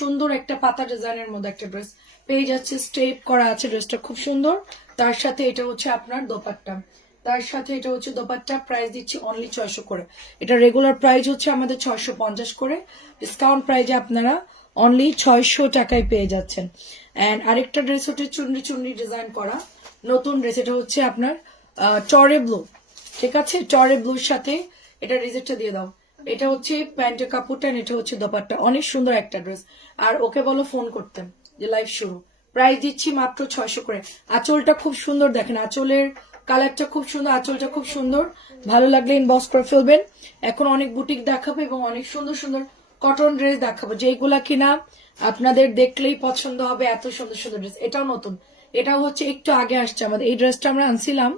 সুন্দর একটা পাতা ডিজাইনের মধ্যে একটা ড্রেস পেয়ে যাচ্ছে, স্টেপ করা আছে, ড্রেসটা খুব সুন্দর। তার সাথে এটা হচ্ছে আপনার দোপাট্টা, তার সাথে এটা হচ্ছে দোপাট্টা। প্রাইস দিচ্ছি অনলি 600 করে। এটা রেগুলার প্রাইস হচ্ছে আমাদের 650 করে, ডিসকাউন্ট প্রাইজে আপনারা অনলি 600 টাকায় পেয়ে যাচ্ছেন। অ্যান্ড আরেকটা ড্রেস হচ্ছে চুনরি চুনরি ডিজাইন করা নতুন ড্রেস, এটা হচ্ছে আপনার চরে ব্লু, ঠিক আছে, চরে ব্লুর সাথে এটা রিজেক্টটা দিয়ে দাও। এটা হচ্ছে প্যান্টের কাপড়টা, এটা হচ্ছে দোপাট্টা, অনেক সুন্দর একটা ড্রেস। আর ওকে বলো ফোন করতে যে লাইভ শুরু। প্রাইস দিচ্ছি মাত্র 600 করে। আঁচলটা খুব সুন্দর, দেখেন আঁচলের কালারটা খুব সুন্দর, আঁচলটা খুব সুন্দর। ভালো লাগলে ইনবক্স করে ফেলবেন। এখন অনেক বুটিক দেখাবো এবং অনেক সুন্দর সুন্দর কটন ড্রেস দেখাবো, যেগুলা কিনা আপনাদের দেখলেই পছন্দ হবে। এত সুন্দর সুন্দর ড্রেস। এটাও নতুন, এটাও হচ্ছে একটু আগে আসছে আমাদের। এই ড্রেসটা আমরা আনছিলাম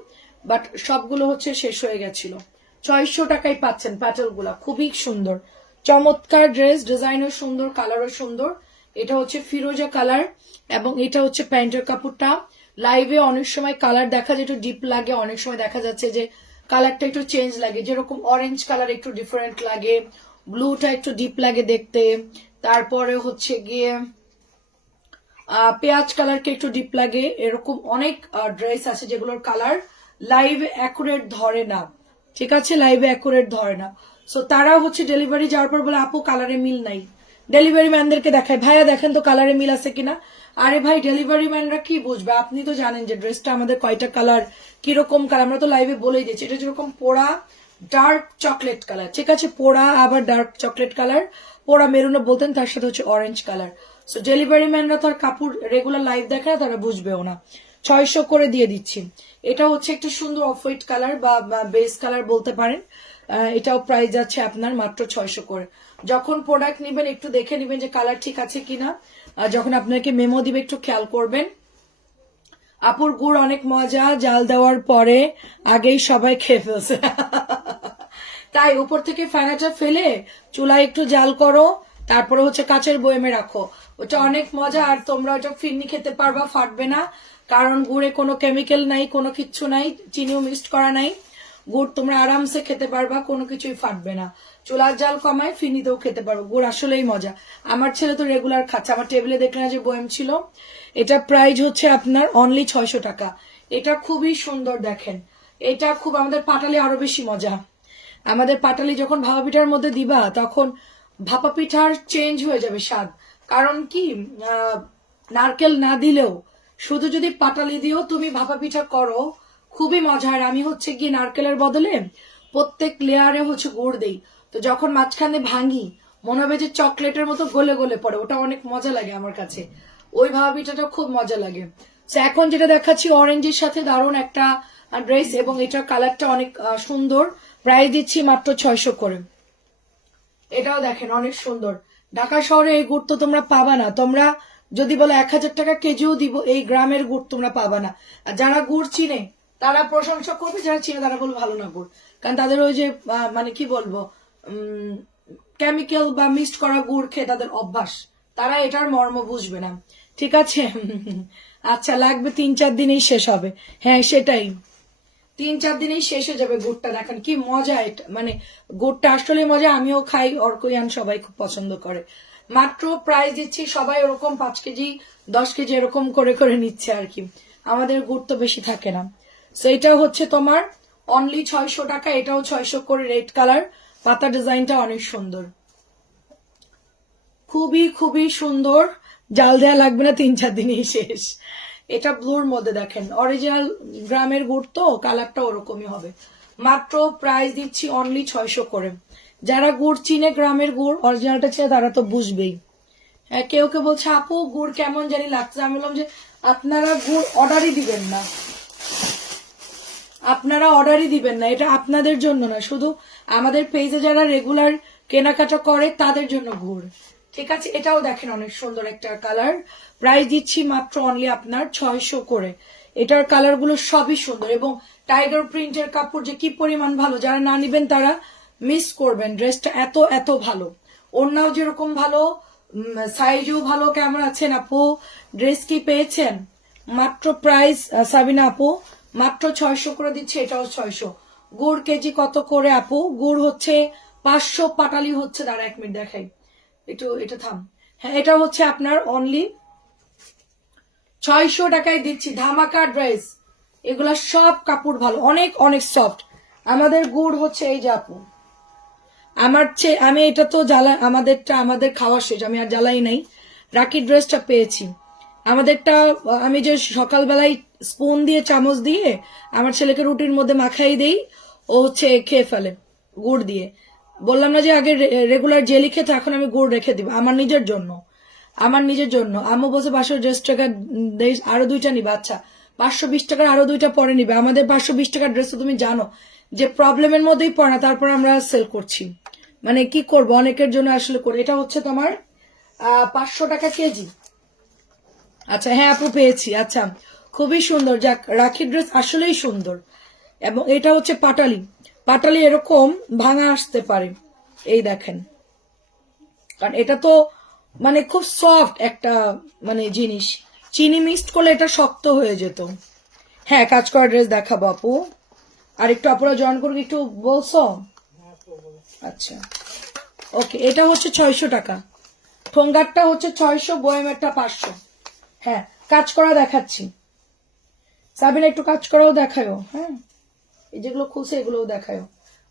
বাট সবগুলো হচ্ছে শেষ হয়ে গেছিল। 600 টাকায় পাচ্ছেন প্যাটেল গুলা, খুবই সুন্দর চমৎকার ড্রেস, ডিজাইনও সুন্দর, কালারও সুন্দর। এটা হচ্ছে ফিরোজা কালার এবং এটা হচ্ছে প্যান্টের কাপড়টা। লাইভে অনেক সময় কালার দেখা যায় একটু ডিপ লাগে, অনেক সময় দেখা যাচ্ছে যে কালারটা একটু চেঞ্জ লাগে, যেরকম অরেঞ্জ কালার একটু ডিফারেন্ট লাগে, ব্লুটা একটু ডিপ লাগে দেখতে, তারপরে হচ্ছে গিয়ে পেঁয়াজ কালারকে একটু ডিপ লাগে। এরকম অনেক ড্রেস আছে যেগুলোর কালার লাইভে অ্যাকুরেট ধরে না, ঠিক আছে, লাইভে অ্যাকুরেট ধরে না। সো তারা হচ্ছে ডেলিভারি যাওয়ার পর বলে আপু কালারে মিল নাই, ডেলিভারি ম্যানদেরকে দেখায় ভাইয়া দেখেন তো কালারে মিল আছে কিনা। আরে ভাই ডেলিভারি ম্যানরা কি বুঝবে, আপনি তো জানেন যে ড্রেসটা আমাদের কয়টা কালার, কিরকম কালার, আমরা তো লাইভে বলেই দিচ্ছি। এটা যেরকম পোড়া ডার্ক চকলেট কালার, ঠিক আছে, পোড়া আবার ডার্ক চকলেট কালার, পোড়া মেরুনও বলতেন, তার সাথে হচ্ছে অরেঞ্জ কালার। সো ডেলিভারি ম্যানরা তো আর কাপড় রেগুলার লাইভ দেখে না, তারা বুঝবেও না। 600 করে দিয়ে দিচ্ছি। এটা হচ্ছে একটা সুন্দর অফ হোয়াইট কালার বা বেস কালার বলতে পারেন। এটাও প্রাইস যাচ্ছে আপনার মাত্র 600 করে। যখন প্রোডাক্ট নিবেন একটু দেখে নিবেন যে কালার ঠিক আছে কিনা, যখন আপনাকে মেমো দিবে একটু খেয়াল করবেন। আপুর গুড় অনেক মজা, জাল দেওয়ার পরে আগেই সবাই খেয়ে ফেলছে। তাই উপর থেকে ফেনাটা ফেলে চুলায় একটু জাল করো, তারপরে হচ্ছে কাচের বয়েমে রাখো, ওটা অনেক মজা। আর তোমরা ওটা ফিরনি খেতে পারবা, ফাটবে না, কারণ গুড়ে কোনো কেমিক্যাল নাই, কোনো কিচ্ছু নাই, চিনিও মিক্সড করা নাই। গুড় তোমরা আরামসে খেতে পারবা, কোনো কিছুই ফাটবে না। চুলার জাল কমায় ফিরনিতেও খেতে পারবো। গুড় আসলেই মজা। আমার ছেলে তো রেগুলার খাচ্ছে, আমার টেবিলে দেখলেন যে বয়েম ছিল। এটা প্রাইস হচ্ছে আপনার অনলি 600 টাকা। এটা খুবই সুন্দর, দেখেন এটা খুব, আমাদের পাটালি আরো বেশি মজা। আমাদের পাটালি যখন ভাপা পিঠার মধ্যে দিবা তখন ভাপা পিঠার চেঞ্জ হয়ে যাবে স্বাদ। কারণ কি নারকেল না দিলেও শুধু যদি পাটালি দিও তুমি ভাপা পিঠা করো, খুবই মজার। আমি হচ্ছে গিয়ে নারকেলের বদলে প্রত্যেক লেয়ারে হচ্ছে গুড় দেই, তো যখন মাঝখানে ভাঙি মনে হবে যে চকলেটের মতো গলে গলে পড়ে, ওটা অনেক মজা লাগে আমার কাছে। ওই ভাপা পিঠাটা খুব মজা লাগে। এখন যেটা দেখাচ্ছি অরেঞ্জের সাথে দারুণ একটা ড্রেস এবং এটার কালারটা অনেক সুন্দর। প্রাইস দিচ্ছি মাত্র 600 করে। এটাও দেখেন অনেক সুন্দর। ঢাকা শহরে এই গুড় তো তোমরা পাবা না, তোমরা যদি বলো 1000 টাকা কেজিও দিব, এই গ্রামের গুড় তোমরা পাবা না। আর যারা গুড় চিনে তারা প্রশংসা করবে, যারা চিনে তারা বলবে ভালো না গুড়, কারণ তাদের ওই যে মানে কি বলবো কেমিক্যাল বা মিক্সড করা গুড় খেয়ে তাদের অভ্যাস, তারা এটার মর্ম বুঝবে না, ঠিক আছে। আচ্ছা লাগবে 3-4 দিনেই শেষ হবে। হ্যাঁ সেটাই, 3-4 দিনেই শেষ হয়ে যাবে গুড়টা। দেখেন কি মজা, এটা মানে গুড়টা আসলে মজা, আমিও খাই, অর্কয়ান সবাই খুব পছন্দ করে। মাত্র প্রাইস দিচ্ছি, সবাই ওরকম 5 কেজি 10 কেজি এরকম করে করে নিচ্ছে আর কি, আমাদের গুড় তো বেশি থাকে না। সো এটাও হচ্ছে তোমার অনলি 600 টাকা। এটাও 600 করে, রেড কালার, পাতা ডিজাইনটা অনেক সুন্দর, খুবই খুবই সুন্দর। জাল দেয়া লাগবে না, 3-4 দিনেই শেষ। এটা ব্লুর মধ্যে দেখেন, অরিজিনাল গ্রামের গুড় তো কালারটা ওরকমই হবে। মাত্র প্রাইস দিচ্ছি অনলি 600 করে। যারা গুড় চিনে, গ্রামের গুড় অরিজিনালটা চিনে, তারা তো বুঝবেই। হ্যাঁ কেউ কেউ বলছে আপু গুড় কেমন জানি লাগছে, আমি বললাম যে আপনারা গুড় অর্ডারই দিবেন না, আপনারা অর্ডারই দিবেন না, এটা আপনাদের জন্য না, শুধু আমাদের পেজে যারা রেগুলার কেনাকাটা করে তাদের জন্য গুড়, ঠিক আছে। এটাও দেখেন অনেক সুন্দর একটা কালার। প্রাইস দিচ্ছি মাত্র অনলি আপনার 600 করে। এটার কালার গুলো সবই সুন্দর এবং টাইগার প্রিন্টের কাপড় যে কি পরিমাণ ভালো, যারা না নিবেন তারা মিস করবেন। ড্রেসটা এত এত ভালো, ওড়নাও যেরকম ভালো, সাইজও ভালো। কেমন আছেন আপু, ড্রেস কি পেয়েছেন? মাত্র প্রাইস সাবিনা আপু মাত্র 600 করে দিচ্ছে। এটাও 600। গুড় কেজি কত করে আপু? গুড় হচ্ছে 500, পাটালি হচ্ছে, দাঁড়া 1 মিনিট দেখাই একটু, এটা থাম। হ্যাঁ, এটা হচ্ছে আপনার অনলি 600 টাকায় দিচ্ছি, ধামাকা ড্রেস। এগুলা সব কাপড় ভালো, অনেক অনেক সফট। আমাদের গুড় হচ্ছে এই যে আপু, আমি এটা তো আমাদের খাওয়া শেষ, আমি আর জ্বালাই নাই। রাখি ড্রেসটা পেয়েছি আমাদেরটা, আমি যে সকালবেলায় স্পুন দিয়ে চামচ দিয়ে আমার ছেলেকে রুটির মধ্যে মাখাই দেই, ও হচ্ছে খেয়ে ফেলে গুড় দিয়ে। বললাম না যে আগে রেগুলার জেলি খেতে, এখন আমি গুড় রেখে দিব আমার নিজের জন্য। আম্মু বসে 520 টাকা আরো 2টা নিবে। আচ্ছা, 520 টাকার আরো 2টা পরে নিবে। আমাদের 520 টাকার ড্রেস তো তুমি জানো যে প্রবলেমের মধ্যেই পড়ে না, তারপর আমরা সেল করছি। মানে কি করব, অনেকের জন্য আসলে করি। এটা হচ্ছে তোমার 500 টাকা কেজি। আচ্ছা হ্যাঁ আপু পেয়েছি। আচ্ছা, খুবই সুন্দর। যাক, রাখি ড্রেস আসলেই সুন্দর। এবং এটা হচ্ছে পাটালি এরকম ভাঙা আসতে পারে, এই দেখেন, কারণ এটা তো মানে খুব সফট একটা মানে জিনিস, চিনি মিক্সড করলে এটা শক্ত হয়ে যেত। হ্যাঁ, কাজ করা ড্রেস দেখাবো আপু। আর একটু আপুরা জয়েন করুক, একটু বলছো। আচ্ছা ওকে, এটা হচ্ছে 600 টাকা, ঠোঙ্গারটা হচ্ছে 600, বয়েমেরটা 500। হ্যাঁ, কাজ করা দেখাচ্ছি। সাবিনা একটু কাজ করাও দেখায়ও। হ্যাঁ, এই যেগুলো খুলছে এগুলোও দেখায়ও,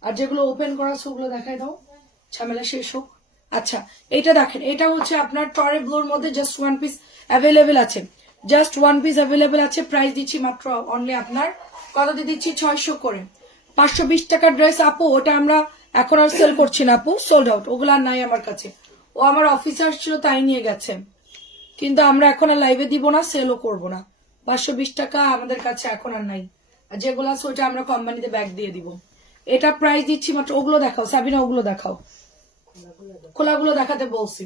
আর যেগুলো ওপেন করা আছে ওগুলো দেখাই দাও, ঝামেলা শেষ হোক। আচ্ছা, এটা দেখেন, এটা হচ্ছে আপনার টরে ব্লুর মধ্যে জাস্ট 1 পিস অ্যাভেলেবেল আছে, জাস্ট 1 পিস অ্যাভেলেবেল আছে। প্রাইস দিচ্ছি মাত্র অনলি আপনার কত দিয়ে দিচ্ছি, 600 করে। 520 টাকার ড্রেস আপু, ওটা আমরা এখন আর সেল করছি না আপু, সোল্ড আউট, ওগুলো আর নাই আমার কাছে। ও আমার অফিসার ছিল তাই নিয়ে গেছে, কিন্তু আমরা এখন আর লাইভে দিব না, সেলও করব না। 520 টাকা আমাদের কাছে এখন আর নাই। আর যেগুলো আছে ওটা আমরা কোম্পানিতে ব্যাগ দিয়ে দিব। এটা প্রাইস দিচ্ছি মাত্র, ওগুলো দেখাও সাবিনা, ওগুলো দেখাও, খোলাগুলো দেখাতে বলছি।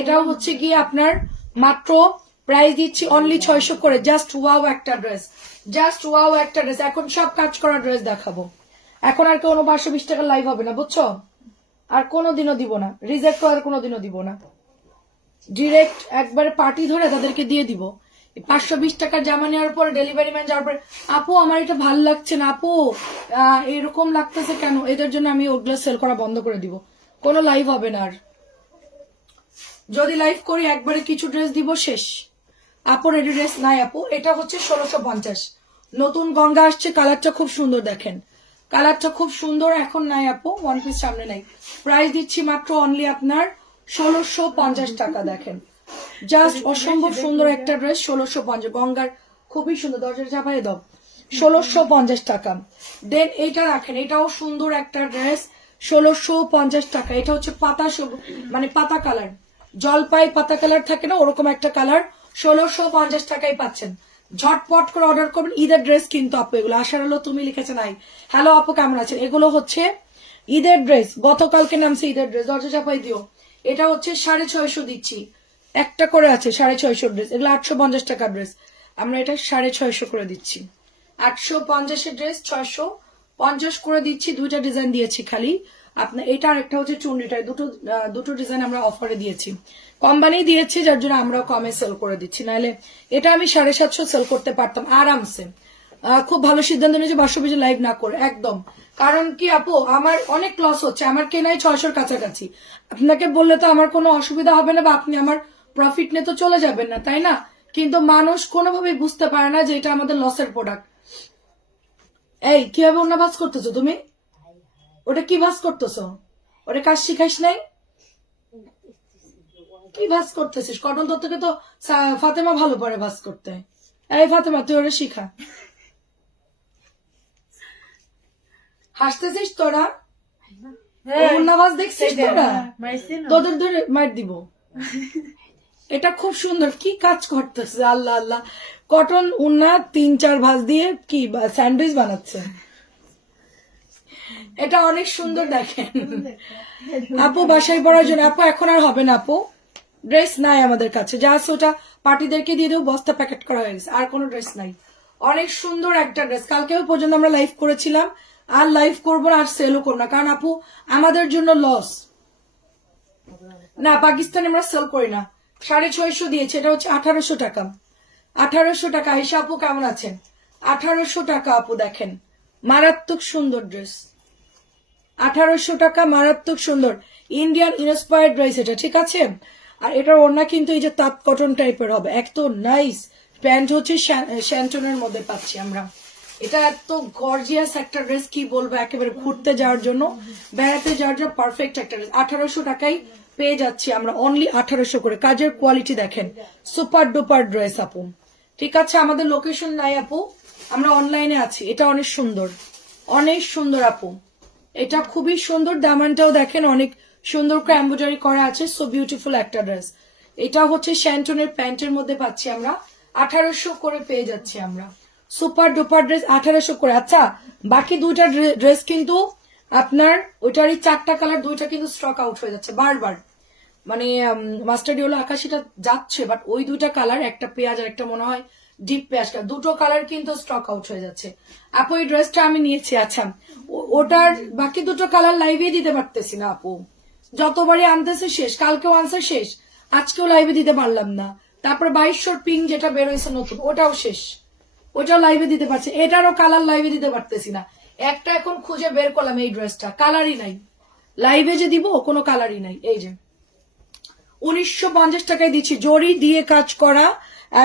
এটাও হচ্ছে গিয়ে আপনার মাত্র প্রাইস দিচ্ছি অনলি 600 করে। জাস্ট ওয়াও একটা ড্রেস, জাস্ট ওয়াও একটা ড্রেস। এখন সব কাজ করা ড্রেস দেখাবো। এখন আর কোনো 520 টাকা লাইভ হবে না, বুঝছো? আর কোনোদিনও দিব না, রিজেক্ট আর কোনোদিনও দিব না, ডিরেক্ট একবারে পার্টি ধরে তাদেরকে দিয়ে দিব। 520 টাকার জামা নেওয়ার পর ডেলিভারি ম্যান যাওয়ার পর, আপু আমার এটা ভাল লাগছে না আপু, এরকম লাগতেছে কেন, এদের জন্য আমি ওগুলো সেল করা বন্ধ করে দিব। কোনো লাইভ হবে না আর, যদি লাইভ করি একবারে কিছু ড্রেস দিব শেষ। আপু রেডি ড্রেস নাই আপু, এটা হচ্ছে 1650। নতুন গঙ্গা আসছে, কালারটা খুব সুন্দর, দেখেন কালারটা খুব সুন্দর। এখন নাই আপু, 1 পিস সামনে নাই। প্রাইস দিচ্ছি মাত্র অনলি আপনার 1650 টাকা। দেখেন জাস্ট অসম্ভব সুন্দর একটা ড্রেস, 1650। গঙ্গার খুবই সুন্দর, দরজা চাপাই দাও, 1650 টাকা। দেন এইটা রাখেন, এটাও সুন্দর একটা ড্রেস, 1650 টাকা। এটা হচ্ছে পাতা মানে পাতা কালার, জলপাই পাতা কালার থাকে না, ওরকম একটা কালার, 1650 টাকায় পাচ্ছেন। ঝটপট করে অর্ডার করবেন, ঈদের ড্রেস কিন্তু আপু এগুলো। আশার হলো তুমি লিখেছে নাই, হ্যালো আপু কেমন আছেন। এগুলো হচ্ছে ঈদের ড্রেস, গতকালকে নামছে ঈদের ড্রেস, দরজা চাপাই দিও। এটা হচ্ছে 650 দিচ্ছি, একটা করে আছে 650 ড্রেস, এগুলো 850 টাকার ড্রেস, আমরা এটা 650 করে দিচ্ছি। 850 ড্রেস 650 করে দিচ্ছি। 2টা ডিজাইন দিয়েছি খালি আপনার, এটা আর একটা হচ্ছে চুন্ডিটা, দুটো ডিজাইন আমরা অফারে দিয়েছি, কম বানিয়ে দিয়েছি, যার জন্য আমরা কমে সেল করে দিচ্ছি। নাহলে এটা আমি 750 সেল করতে পারতাম আরামসে। খুব ভালো সিদ্ধান্ত নিয়েছি 520 লাইভ না করে, একদম। কারণ কি আপু, আমার অনেক লস হচ্ছে, আমার কেনাই 600-র কাছাকাছি। আপনাকে বললে তো আমার কোনো অসুবিধা হবে না, বা আপনি আমার প্রফিট নিয়ে তো চলে যাবেন না, তাই না? কিন্তু মানুষ কোনোভাবেই বুঝতে পারে না যে এটা আমাদের লসের প্রোডাক্ট। এই কিভাবে অন্য ভাজ করতেছো তুমি, ওটা কি ভাজ করতেছো, ওটা কাজ শিখাইস নাই, কি ভাজ করতেছিস? কটন থেকে তো ফাতেমা ভালো পারে ভাজ করতে। এই ফাতেমা তুই ওটা শিখা। হাসতেছিস তোরা, নামাজ দেখছিস তোরা, তোদের ধরে মার দিব। এটা খুব সুন্দর, কি কাজ করতেছে, আল্লাহ আল্লাহ। কটন উন্না 3-4 ভাঁজ দিয়ে কি স্যান্ডউইচ বানাচ্ছে, এটা অনেক সুন্দর। দেখেন আপু বাসায় পড়ার জন্য, আপু এখন আর হবে না আপু, ড্রেস নাই আমাদের কাছে, যা আছে ওটা পার্টিদেরকে দিয়ে দেবো, বস্তা প্যাকেট করা হয়ে গেছে, আর কোনো ড্রেস নাই। অনেক সুন্দর একটা ড্রেস, কালকেও পর্যন্ত আমরা লাইভ করেছিলাম, আর লাইভ করবো না, আর সেলও করবো না, কারণ আপু আমাদের জন্য লস। না পাকিস্তানে আমরা সেল করি না। 650 দিয়েছে, এটা হচ্ছে 1800 টাকা। 1800 টাকা। আয়েশা আপু কেমন আছেন? 1800 টাকা আপু, দেখেন মারাত্মক সুন্দর ড্রেস, 1800 টাকা, মারাত্মক সুন্দর ইন্ডিয়ান ইন্সপায়ার্ড ড্রেস এটা, ঠিক আছে? আর এটার ওড়না কিন্তু এই যে তাঁত কটন টাইপের হবে, এত নাইস। প্যান্ট হচ্ছে শ্যান্টনের মধ্যে পাচ্ছি আমরা। এটা এত গর্জিয়াস একটা ড্রেস, কি বলবো, একেবারে ঘুরতে যাওয়ার জন্য, বেড়াতে যাওয়ার জন্য পারফেক্ট একটা ড্রেস। 1800 টাকায় পেয়ে যাচ্ছি আমরা, অনলি 1800 করে। কাজের কোয়ালিটি দেখেন, সুপার ডুপার ড্রেস আপু। ঠিক আছে, আমাদের লোকেশন নাই আপু, আমরা অনলাইনে আছি। এটা অনেক সুন্দর, অনেক সুন্দর আপু, এটা খুবই সুন্দর। দামানটাও দেখেন অনেক সুন্দর করে এমব্রয়ডারি করা আছে, সো বিউটিফুল একটা ড্রেস। এটা হচ্ছে শ্যান্টনের প্যান্টের মধ্যে পাচ্ছি আমরা, 1800 করে পেয়ে যাচ্ছি আমরা। সুপার ডুপার ড্রেস 1800 করে। আচ্ছা, বাকি দুইটা ড্রেস কিন্তু আপনার ওইটারই 4টা কালার, দুইটা কিন্তু স্টক আউট হয়ে যাচ্ছে বারবার। মানে মাস্টার্ড ইয়েলো আকাশিটা যাচ্ছে, বাট ওই দুইটা কালার, একটা পেঁয়াজ আর একটা মনে হয় ডিপ পেঁয়াজ কালার, দুটো কালার কিন্তু স্টক আউট হয়ে যাচ্ছে আপু। এই ড্রেসটা আমি নিয়েছি। আচ্ছা, ওটার বাকি দুটো কালার লাইভে দিতে পারতেছি না আপু, যতবারই আনতেছে শেষ, কালকেও আনছে শেষ, আজকেও লাইভে দিতে পারলাম না। তারপর 2200 পিঙ্ক যেটা বের হয়েছে নতুন, ওটাও শেষ, ওটাও লাইভে দিতে পারছি, এটারও কালার লাইভে দিতে পারতেছি না। একটা এখন খুঁজে বের করলাম, এই ড্রেসটা কালারই নাই, লাইভে যে দিব কোনো কালারই নাই। এই যে 1950 টাকায় দিচ্ছি, জরি দিয়ে কাজ করা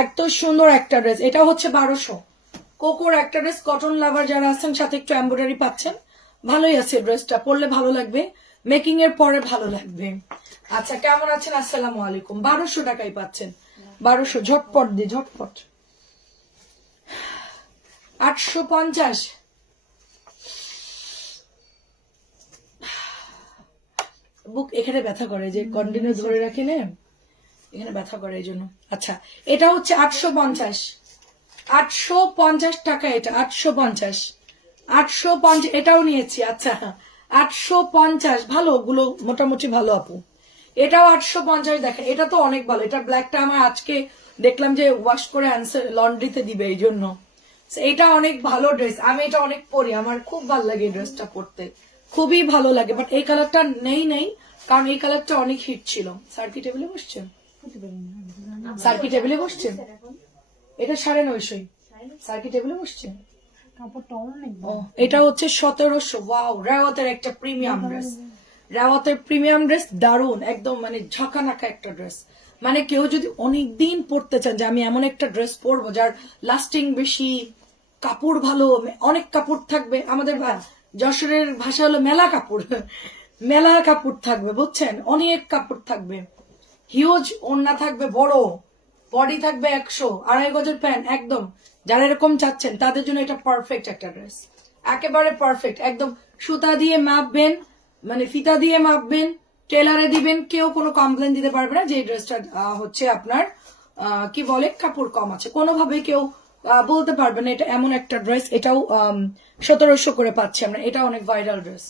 এত সুন্দর একটা ড্রেস। এটা হচ্ছে 1200 কোকোর একটা ড্রেস, কটন লাভার যারা আছেন সাথে একটু এমব্রয়ডারি পাচ্ছেন, ভালোই আছে ড্রেসটা, পরলে ভালো লাগবে, মেকিং এর পরে ভালো লাগবে। আচ্ছা, কেমন আছেন? আসসালামু আলাইকুম। 1200 টাকায় পাচ্ছেন, 1200, ঝটপট দিয়ে ঝটপট। 850, বুক এখানে ব্যথা করে, যে কন্টিনিউ ধরে রাখি না, এখানে ব্যথা করে এই জন্য। আচ্ছা, এটা হচ্ছে 850, 850 টাকা, এটা 850, 850, এটাও নিয়েছি। আচ্ছা, 850, ভালো, ওগুলো মোটামুটি ভালো আপু। এটাও 850, দেখেন এটা তো অনেক ভালো। এটা ব্ল্যাকটা আমার আজকে দেখলাম যে ওয়াশ করে আনসার লন্ড্রিতে দিবে, এই জন্য। এটা অনেক ভালো ড্রেস, আমি এটা অনেক পরি, আমার খুব ভালো লাগে এই ড্রেসটা পরতে, খুবই ভালো লাগে। বাট এই কালারটা নেই, কারণ এই কালারটা অনেক হিট ছিল। স্যার কি টেবিলে বসছেন? স্যার কি টেবিলে বসছেন? এটা 950, স্যার কি টেবিলে বসছেন? এটা হচ্ছে 1700। ওয়াও, রেওয়াতের একটা প্রিমিয়াম ড্রেস, রেওয়াতের প্রিমিয়াম ড্রেস, দারুন একদম, মানে ঝাঁকানাকা একটা ড্রেস। মানে কেউ যদি অনেকদিন পরতে চান যে আমি এমন একটা ড্রেস পরবো যার লাস্টিং বেশি, কাপড় ভালো, অনেক কাপড় থাকবে, আমাদের যশোরের ভাষা হলো মেলা কাপড়, মেলা কাপড় থাকবে, বুঝছেন, অনেক কাপড় থাকবে, হিউজ ওড়না থাকবে, বড় বডি থাকবে, 100, 2.5 গজের প্যান্ট, একদম যারা এরকম চাচ্ছেন তাদের জন্য এটা পারফেক্ট একটা ড্রেস, একেবারে পারফেক্ট। একদম সুতা দিয়ে মাপবেন, মানে ফিতা দিয়ে মাপবেন, টেলারে দিবেন, কেউ কোনো কমপ্লেন দিতে পারবে না যে এই ড্রেসটা হচ্ছে আপনার কি বলে কাপড় কম আছে, কোনোভাবে কেউ বলতে পারবে না। এটা এমন একটা ড্রেস, এটাও 1700 করে পাচ্ছি আমরা, এটা অনেক ভাইরাল ড্রেস।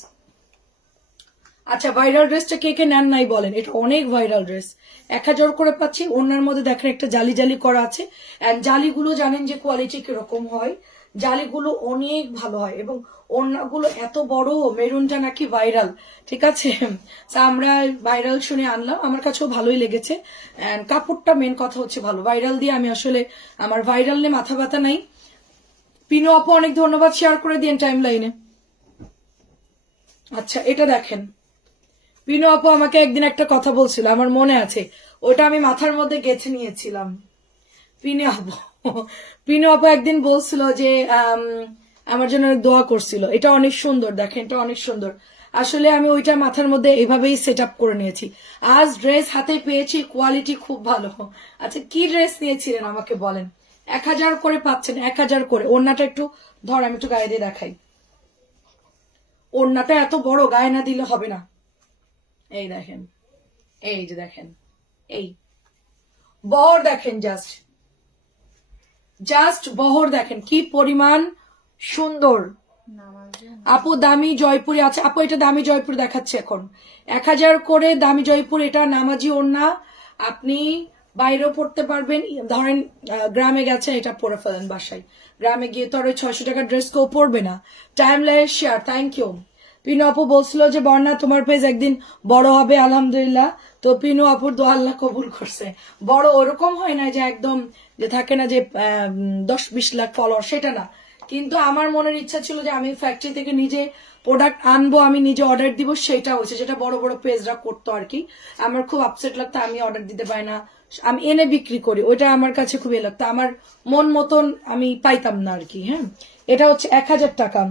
আচ্ছা, ভাইরাল ড্রেসটা কে কে নেন নাই বলেন, এটা অনেক ভাইরাল ড্রেস, 1000 করে পাচ্ছি। ওনার মধ্যে দেখেন একটা জালি জালি করা আছে, এন্ড জালিগুলো জানেন যে কোয়ালিটি কিরকম হয়, জালিগুলো অনেক ভালো হয়, এবং ওড়নাগুলো এত বড়, মেরুনটা নাকি ভাইরাল, ঠিক আছে, আমরা ভাইরাল শুনে আনলাম, আমার কাছেও ভালোই লেগেছে। এন্ড কাপড়টা মেন কথা হচ্ছে ভালো, ভাইরাল দিয়ে আমি আসলে আমার ভাইরাল নিয়ে মাথা ব্যথা নাই। পিনু আপু অনেক ধন্যবাদ, শেয়ার করে দিন টাইম লাইনে। আচ্ছা, এটা দেখেন, পিনু আপু আমাকে একদিন একটা কথা বলছিল, আমার মনে আছে, ওটা আমি মাথার মধ্যে গেঁথে নিয়েছিলাম। পিনু আপু একদিন বলছিল যে আমার জন্য দোয়া করছিল, এটা অনেক সুন্দর, দেখেন এটা অনেক সুন্দর। আসলে আমি ওইটা মাথার মধ্যে এইভাবেই সেট আপ করে নিয়েছি। আজ ড্রেস হাতে পেয়েছি, কোয়ালিটি খুব ভালো। আচ্ছা, কি ড্রেস নিয়েছিলেন আমাকে বলেন? 1000 করে পাচ্ছেন, 1000 করে। ওড়নাটা একটু ধর, আমি একটু গায়ে দিয়ে দেখাই, ওড়নাটা এত বড়, গায়ে না দিলে হবে না। এই দেখেন, এই যে দেখেন, এই বহর দেখেন, জাস্ট বহর দেখেন কি পরিমাণ সুন্দর। আপু দামি জয়পুরি আছে, আপু এটা দামি জয়পুর দেখাচ্ছে এখন, 1000 করে দামি জয়পুর। এটা নামাজি ওড়না, আপনি বাইরেও পড়তে পারবেন, ধরেন গ্রামে গেছেন, এটা পরে ফেলেন বাসায়, গ্রামে গিয়ে তো আর ওই 600 টাকার ড্রেস কেউ পরবে না। Timeline share, thank you. Pinu আপু বলছিল যে বর্ণা তোমার পেজ একদিন বড় হবে, আলহামদুলিল্লাহ। তো পিনু আপুর দোয়া আল্লাহ কবুল করছে। বড় ওরকম হয় না যে একদম, যে থাকে না যে 10-20 লাখ ফলোয়ার, সেটা না, কিন্তু আমার মনের ইচ্ছা ছিল যে আমি ফ্যাক্টরি থেকে নিজে প্রোডাক্ট আনবো আমি নিজে অর্ডার দিব, সেটা হচ্ছে যেটা বড় বড় পেজরা করতো আর কি। আমার খুব আপসেট লাগতো, আমি অর্ডার দিতে পারি না, আমি এনে বিক্রি করি, ওইটা আমার কাছে খুবই লাগতো, আমার মন মতন আমি পাইতাম না আর কি। হ্যাঁ, এটা হচ্ছে 1000 টাকা।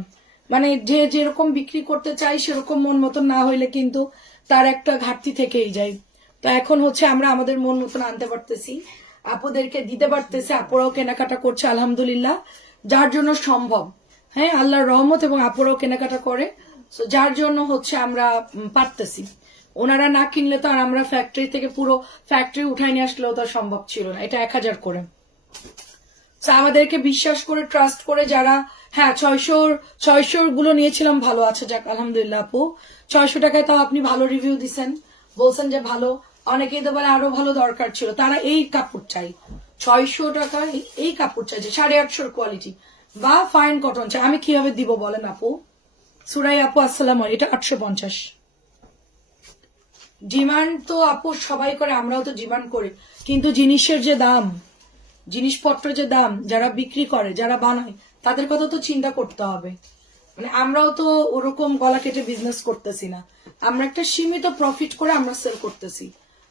মানে যে যেরকম বিক্রি করতে চাই সেরকম মন মতন না হইলে কিন্তু তার একটা ঘাটতি থেকেই যায়। তো এখন হচ্ছে আমরা আমাদের মন মতন আনতে পারতেছি, আপুদেরকে দিতে পারতেছি, আপুরাও কেনাকাটা করছে আলহামদুলিল্লাহ, যার জন্য সম্ভব। হ্যাঁ, আল্লাহর রহমত, এবং আপুরাও কেনাকাটা করে, তো যার জন্য হচ্ছে আমরা পারতেছি। ওনারা না কিনলে তো আর আমরা ফ্যাক্টরি থেকে পুরো ফ্যাক্টরি উঠাই নিয়ে আসলেও তো সম্ভব ছিল না। এটা 1000 করে। আমাদেরকে বিশ্বাস করে ট্রাস্ট করে যারা, হ্যাঁ 600 গুলো নিয়েছিলাম, ভালো আছে, যাক আলহামদুলিল্লাহ আপু। 600 টাকায় তাও আপনি ভালো রিভিউ দিচ্ছেন, বলছেন যে ভালো। অনেকেই তো বলে আরো ভালো দরকার ছিল, তারা এই কাপড় চাই, 600 টাকা এই কাপড় চাই যে 850 কোয়ালিটি বা ফাইন কটন চাই। আমি কিভাবে দিব বলেন আপু? সুরাই আপু আসসালাম, এটা 850। ডিমান্ড তো আপু সবাই করে, আমরাও তো ডিমান্ড করি, কিন্তু জিনিসের যে দাম, জিনিসপত্র যে দাম, যারা বিক্রি করে যারা বানায় তাদের কথা তো চিন্তা করতে হবে। মানে আমরাও তো ওরকম গলা কেটে বিজনেস করতেছি না, আমরা একটা সীমিত প্রফিট করে আমরা সেল করতেছি।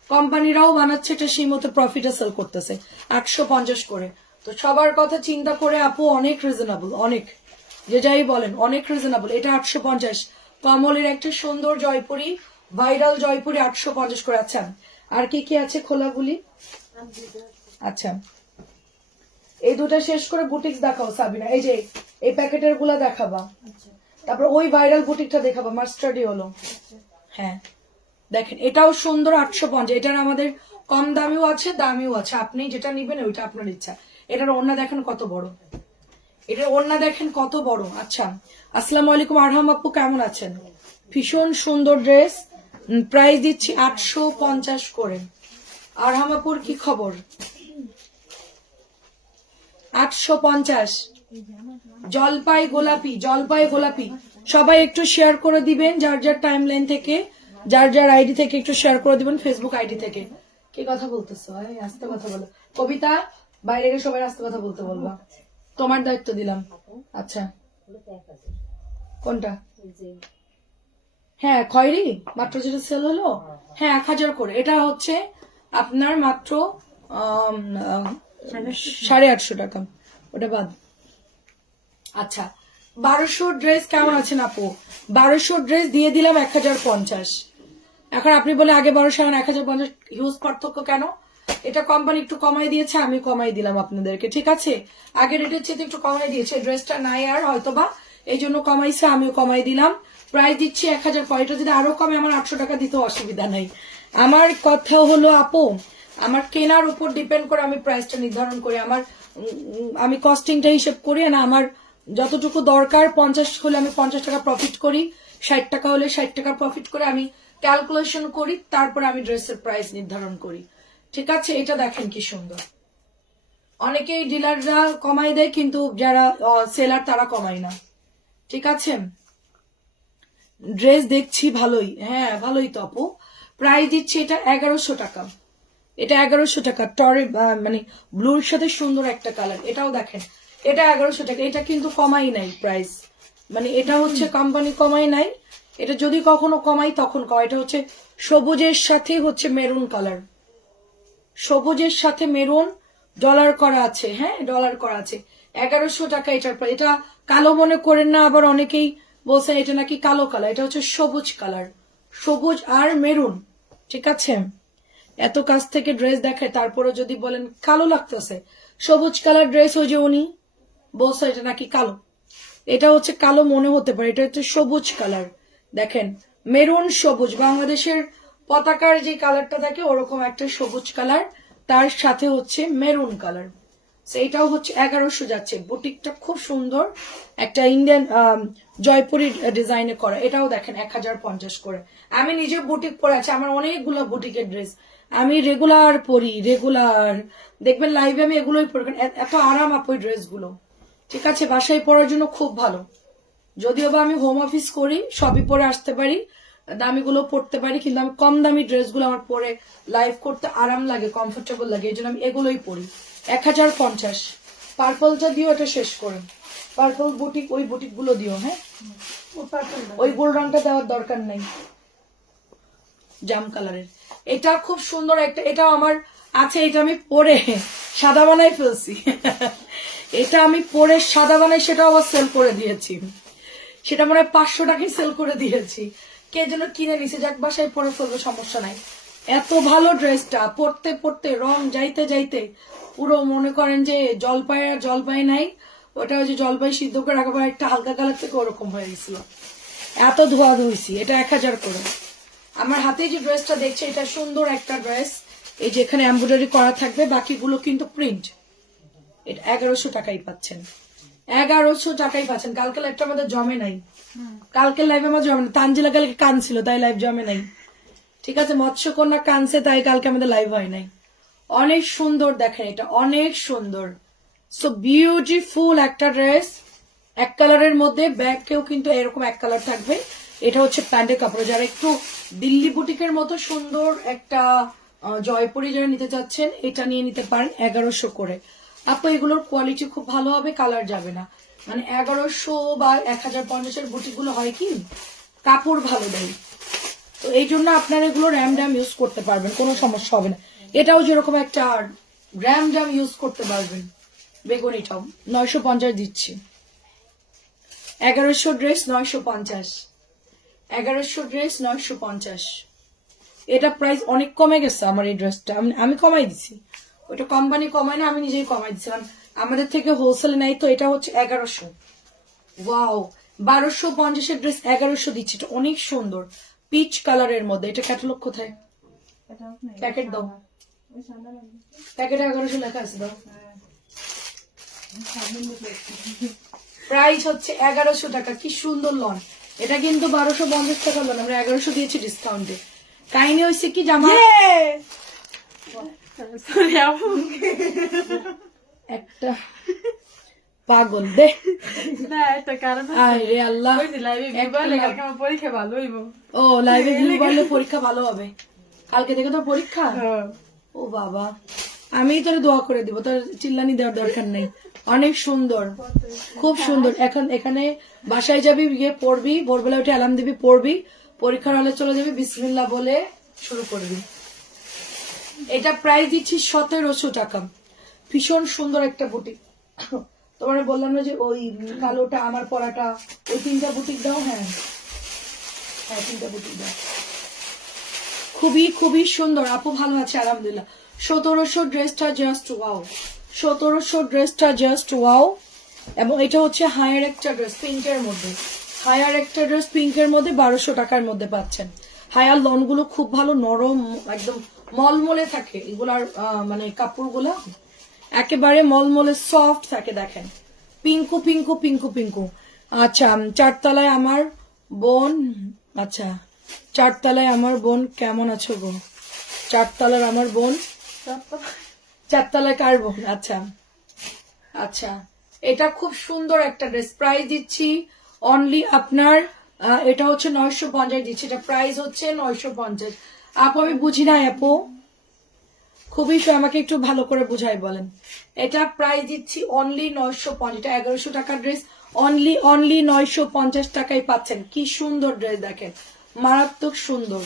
কোম্পানিরাও বানাচ্ছে এটা সীমিত প্রফিটে সেল করতেছে 850 করে। তো সবার কথা চিন্তা করে আপু অনেক রিজনেবল, অনেক, যে যাই বলেন অনেক রিজনেবল। এটা 850। কমলের একটা সুন্দর জয়পুরি, ভাইরাল জয়পুরি 850 করে। আচ্ছা, আর কি কি আছে খোলাগুলি? আচ্ছা, এই দুটা শেষ করে বুটিক্স দেখাও সাবিনা, এই যে এই প্যাকেটের গুলা দেখাবা, তারপর ওই ভাইরাল বুটিকটা দেখাবা, মাস্টার্ডি হলো। হ্যাঁ দেখেন, এটাও সুন্দর 850। এটার আমাদের কম দামিও আছে, দামিও আছে, আপনি যেটা নিবেন ওইটা আপনার ইচ্ছা। এটার ওড়না দেখেন কত বড়, এটার ওড়না দেখেন কত বড়। আচ্ছা, আসসালামু আলাইকুম আরহাম আপু, কেমন আছেন? ভীষণ সুন্দর ড্রেস, প্রাইস দিচ্ছি 850 করে। আরহাম আপুর কি খবর? 850। জলপাই গোলাপি, জলপাই গোলাপি, সবাই একটু শেয়ার করে দিবেন, যার যার টাইম লাইন থেকে, যার যার আইডি থেকে একটু শেয়ার করে দিবেন, ফেসবুক আইডি থেকে। কি কথা বলতেছো? আস্তে কথা বলো। কবিতা, বাইরে সবাই আস্তে কথা বলতে বলবা, তোমার দায়িত্ব দিলাম। আচ্ছা, কোনটা? হ্যাঁ খয়েরি, মাত্র যেটা সেল হলো, হ্যাঁ 1000 করে। এটা হচ্ছে আপনার মাত্র 850 টাকা, ওটা বাদ। আচ্ছা, 1200 ড্রেস কেমন আছেন আপু? 1200 ড্রেস দিয়ে দিলাম 1050। এখন আপনি বলে আগে 1200 এখন 1050, হিউজ পার্থক্য কেন? এটা কোম্পানি একটু কমাই দিয়েছে, আমি কমাই দিলাম আপনাদেরকে, ঠিক আছে? আগে রেটের চেয়ে একটু কমাই দিয়েছে, ড্রেসটা নাই আর হয়তোবা এই জন্য কমাইছে, আমিও কমাই দিলাম। প্রাইস দিচ্ছি 1000 করে। এটা যদি আরো কমে আমার 800 টাকা দিতেও অসুবিধা নাই। আমার কথা হলো আপু, আমার কেনার উপর ডিপেন্ড করে আমি প্রাইসটা নির্ধারণ করি। আমি কস্টিংটা হিসেব করি না, আমার যতটুকু দরকার 50 হলে আমি 50 টাকা প্রফিট করি, 60 টাকা হলে 60 টাকা প্রফিট করে আমি ক্যালকুলেশন করি, তারপর আমি ড্রেসের প্রাইস নির্ধারণ করি, ঠিক আছে? এটা দেখেন কি সুন্দর। অনেকেই ডিলাররা কমাই দেয়, কিন্তু যারা সেলার তারা কমায় না, ঠিক আছে? ড্রেস দেখছি ভালোই, হ্যাঁ ভালোই তো আপু। প্রাইস দিচ্ছি এটা 1100 টাকা। এটা 1100 টাকা, টরে মানে ব্লুর সাথে সুন্দর একটা কালার, এটাও দেখেন, এটা 1100 টাকা। এটা কিন্তু কমাই নাই প্রাইস, মানে এটা হচ্ছে কোম্পানি কমাই নাই, এটা যদি কখনো কমাই তখন এটা হচ্ছে সবুজের সাথে হচ্ছে মেরুন কালার, সবুজের সাথে মেরুন ডলার করা আছে, হ্যাঁ ডলার করা আছে। 1100 টাকা এটার প্রাইস। এটা কালো মনে করেন না, আবার অনেকেই বলছে এটা নাকি কালো কালার, এটা হচ্ছে সবুজ কালার, সবুজ আর মেরুন, ঠিক আছে? এত কাছ থেকে ড্রেস দেখায়, তারপরে যদি বলেন কালো লাগতেছে, সবুজ কালার ড্রেস, ওই যে উনি বলছে এটা নাকি কালো, এটা হচ্ছে কালো মনে হতে পারে, এটা হচ্ছে সবুজ কালার। দেখেন, মেরুন সবুজ, বাংলাদেশের পতাকার যে কালারটা থাকে ওরকম একটা সবুজ কালার, তার সাথে হচ্ছে মেরুন কালার। এইটাও হচ্ছে 1100 যাচ্ছে। বুটিকটা খুব সুন্দর, একটা ইন্ডিয়ান জয়পুরি ডিজাইনে করা। এটাও দেখেন 1050 করে। আমি নিজে বুটিক পরে আছি, আমার অনেকগুলো বুটিকের ড্রেস আমি রেগুলার পরি, রেগুলার দেখবেন লাইভে আমি এগুলোই পরি, এত আরাম আপু ড্রেসগুলো, ঠিক আছে? বাসায় পরার জন্য খুব ভালো। যদিও বা আমি হোম অফিস করি, সবই পরে আসতে পারি, দামিগুলো পড়তে পারি, কিন্তু আমি কম দামি ড্রেসগুলো আমার পরে লাইভ করতে আরাম লাগে, কমফোর্টেবল লাগে, এই জন্য আমি এগুলোই পরি। 1050। পার্পলটা দিয়েও এটা শেষ করে, পার্পল বুটিক, ওই বুটিক গুলো দিও। হ্যাঁ, পার্পল ওই গোল্ড রংটা দেওয়ার দরকার নেই, জাম কালারের। এটা খুব সুন্দর একটা, এটাও আমার আছে, এটা আমি পরে সাদা বানাই ফেলছি। এটা আমি পরে সাদা বানাই, সেটাও আবার সেল করে দিয়েছি। সেটা মনে হয় 500 টাকায় সেল করে দিয়েছি। কে যেন কিনে নিছে, যাক বাসায় পরে ফেলবো, সমস্যা নাই। এত ভালো ড্রেসটা, পরতে পরতে রং যাইতে যাইতে পুরো মনে করেন যে জলপাই আর জলপাই নাই, ওটা ওই যে জলপাই সিদ্ধ করে একেবারে একটা হালকা কালার থেকে ওরকম হয়ে গেছিল। এত ধোয়া ধুইছি। এটা 1000 করে। আমার হাতে যে ড্রেসটা দেখছে, এটা সুন্দর একটা ড্রেস, এই যে এখানে এমব্রয়ডারি করা থাকবে, বাকিগুলো কিন্তু প্রিন্ট। এটা 1100 টাকাই পাচ্ছেন, 1100 টাকাই পাচ্ছেন। কালকে লাইভটা আমাদের জমে নাই, কালকে লাইভে আমার জমে না। তানজিলা কালকে কানছিল, তাই লাইভ জমে নাই। ঠিক আছে, মৎস্যকন্যা কানছে, তাই কালকে আমাদের লাইভ হয় নাই। অনেক সুন্দর, দেখেন এটা অনেক সুন্দর। সো বিউটিফুল একটা ড্রেস, এক কালারের মধ্যে। ব্যাগকেও কিন্তু এরকম এক কালার থাকবে। এটা হচ্ছে প্যান্টের কাপড়। যারা একটু দিল্লি বুটিকের মতো সুন্দর একটা জয়পুরি যারা নিতে চাচ্ছেন, এটা নিয়ে নিতে পারেন 1100 করে। আপু এগুলোর কোয়ালিটি খুব ভালো হবে, কালার যাবে না। মানে 1100 বা 1050-এর বুটিক গুলো হয় কি কাপড় ভালো দেয়, তো এই জন্য আপনারা এগুলো র্যাম ড্যাম ইউজ করতে পারবেন, কোনো সমস্যা হবে না। এটাও যেরকম একটা র্যাম ড্যাম ইউজ করতে পারবেন। বেগুনিটাও 950 দিচ্ছি। 1100 ড্রেস 950, 1100 ড্রেস 950। এটা প্রাইস অনেক কমে গেছে আমার এই ড্রেসটা, আমি কমাই দিছি। ওইটা কোম্পানি কমায় না, আমি নিজেই কমাই দিছি, কারণ আমাদের থেকে হোলসেলে নেই তো। এটা হচ্ছে 1100। ওয়াও, 1250-এর ড্রেস 1100 দিচ্ছি। এটা অনেক সুন্দর, পিচ কালারের মধ্যে। এটা ক্যাটালগ কোথায়? প্যাকেট দাও, প্যাকেটে 1100 লেখা আছে, দাও। প্রাইস হচ্ছে 1100 টাকা। কি সুন্দর লন। এটা কিন্তু 1250 টাকা লন, আমরা 1100 দিয়েছি ডিসকাউন্টে। কাহিনী হয়েছে কি, জামা একটা পাগল দে। আরে আল্লাহ, পরীক্ষা ভালো হইব। ও লাইভে ভিউ বাড়লে পরীক্ষা ভালো হবে। কালকে থেকে তো পরীক্ষা। ও বাবা, আমি তোর দোয়া করে দিব, তোর চিল্লানি দেওয়ার দরকার নেই। অনেক সুন্দর, খুব সুন্দর। এখন এখানে বাসায় যাবি, গিয়ে পড়বি, ভোরবেলা উঠে অ্যালার্ম দিবি, পড়বি, পরীক্ষার হলে চলে যাবি, বিসমিল্লাহ বলে শুরু করবি। এটা প্রাইস দিচ্ছি 1700 টাকা। ভীষণ সুন্দর একটা বুটিক। তোমার বললাম না যে ওই কালোটা আমার পরাটা, ওই 3টা বুটিক দাও। হ্যাঁ হ্যাঁ, 3টা বুটিক দাও। খুবই খুবই সুন্দর। আপু ভালো আছে আলহামদুলিল্লাহ। 1700 ড্রেসটা জাস্ট ওয়াও, 1700 ড্রেসটা জাস্ট ওয়াও। এবং এটা হচ্ছে হায়ার একটা ড্রেস পিঙ্কের মধ্যে, হায়ার একটা ড্রেস পিঙ্কের মধ্যে 1200 টাকার মধ্যে পাচ্ছেন। হায়ার লন গুলো খুব ভালো, নরম, একদম মলমলে থাকে এগুলার, মানে কাপড়গুলো একেবারে মলমলে সফট থাকে। দেখেন পিঙ্কু পিঙ্কু পিঙ্কু পিঙ্কু। আচ্ছা, 4তলায় আমার বোন, আচ্ছা 4তলায় আমার বোন কেমন আছো গো? 4তলার আমার বোন, 4তলায় কার বোন? আচ্ছা আচ্ছা, এটা খুব সুন্দর একটা ড্রেস। প্রাইস দিচ্ছি অনলি আপনার, এটা হচ্ছে 950 দিচ্ছি। এটা প্রাইস হচ্ছে 950। আপু আমি বুঝি না আপু, খুবই আমাকে একটু ভালো করে বুঝাই বলেন। এটা প্রাইস দিচ্ছি অনলি 950। এটা 1100 টাকার ড্রেস, অনলি 950 টাকায় পাচ্ছেন। কি সুন্দর ড্রেস দেখেন, মারাত্মক সুন্দর।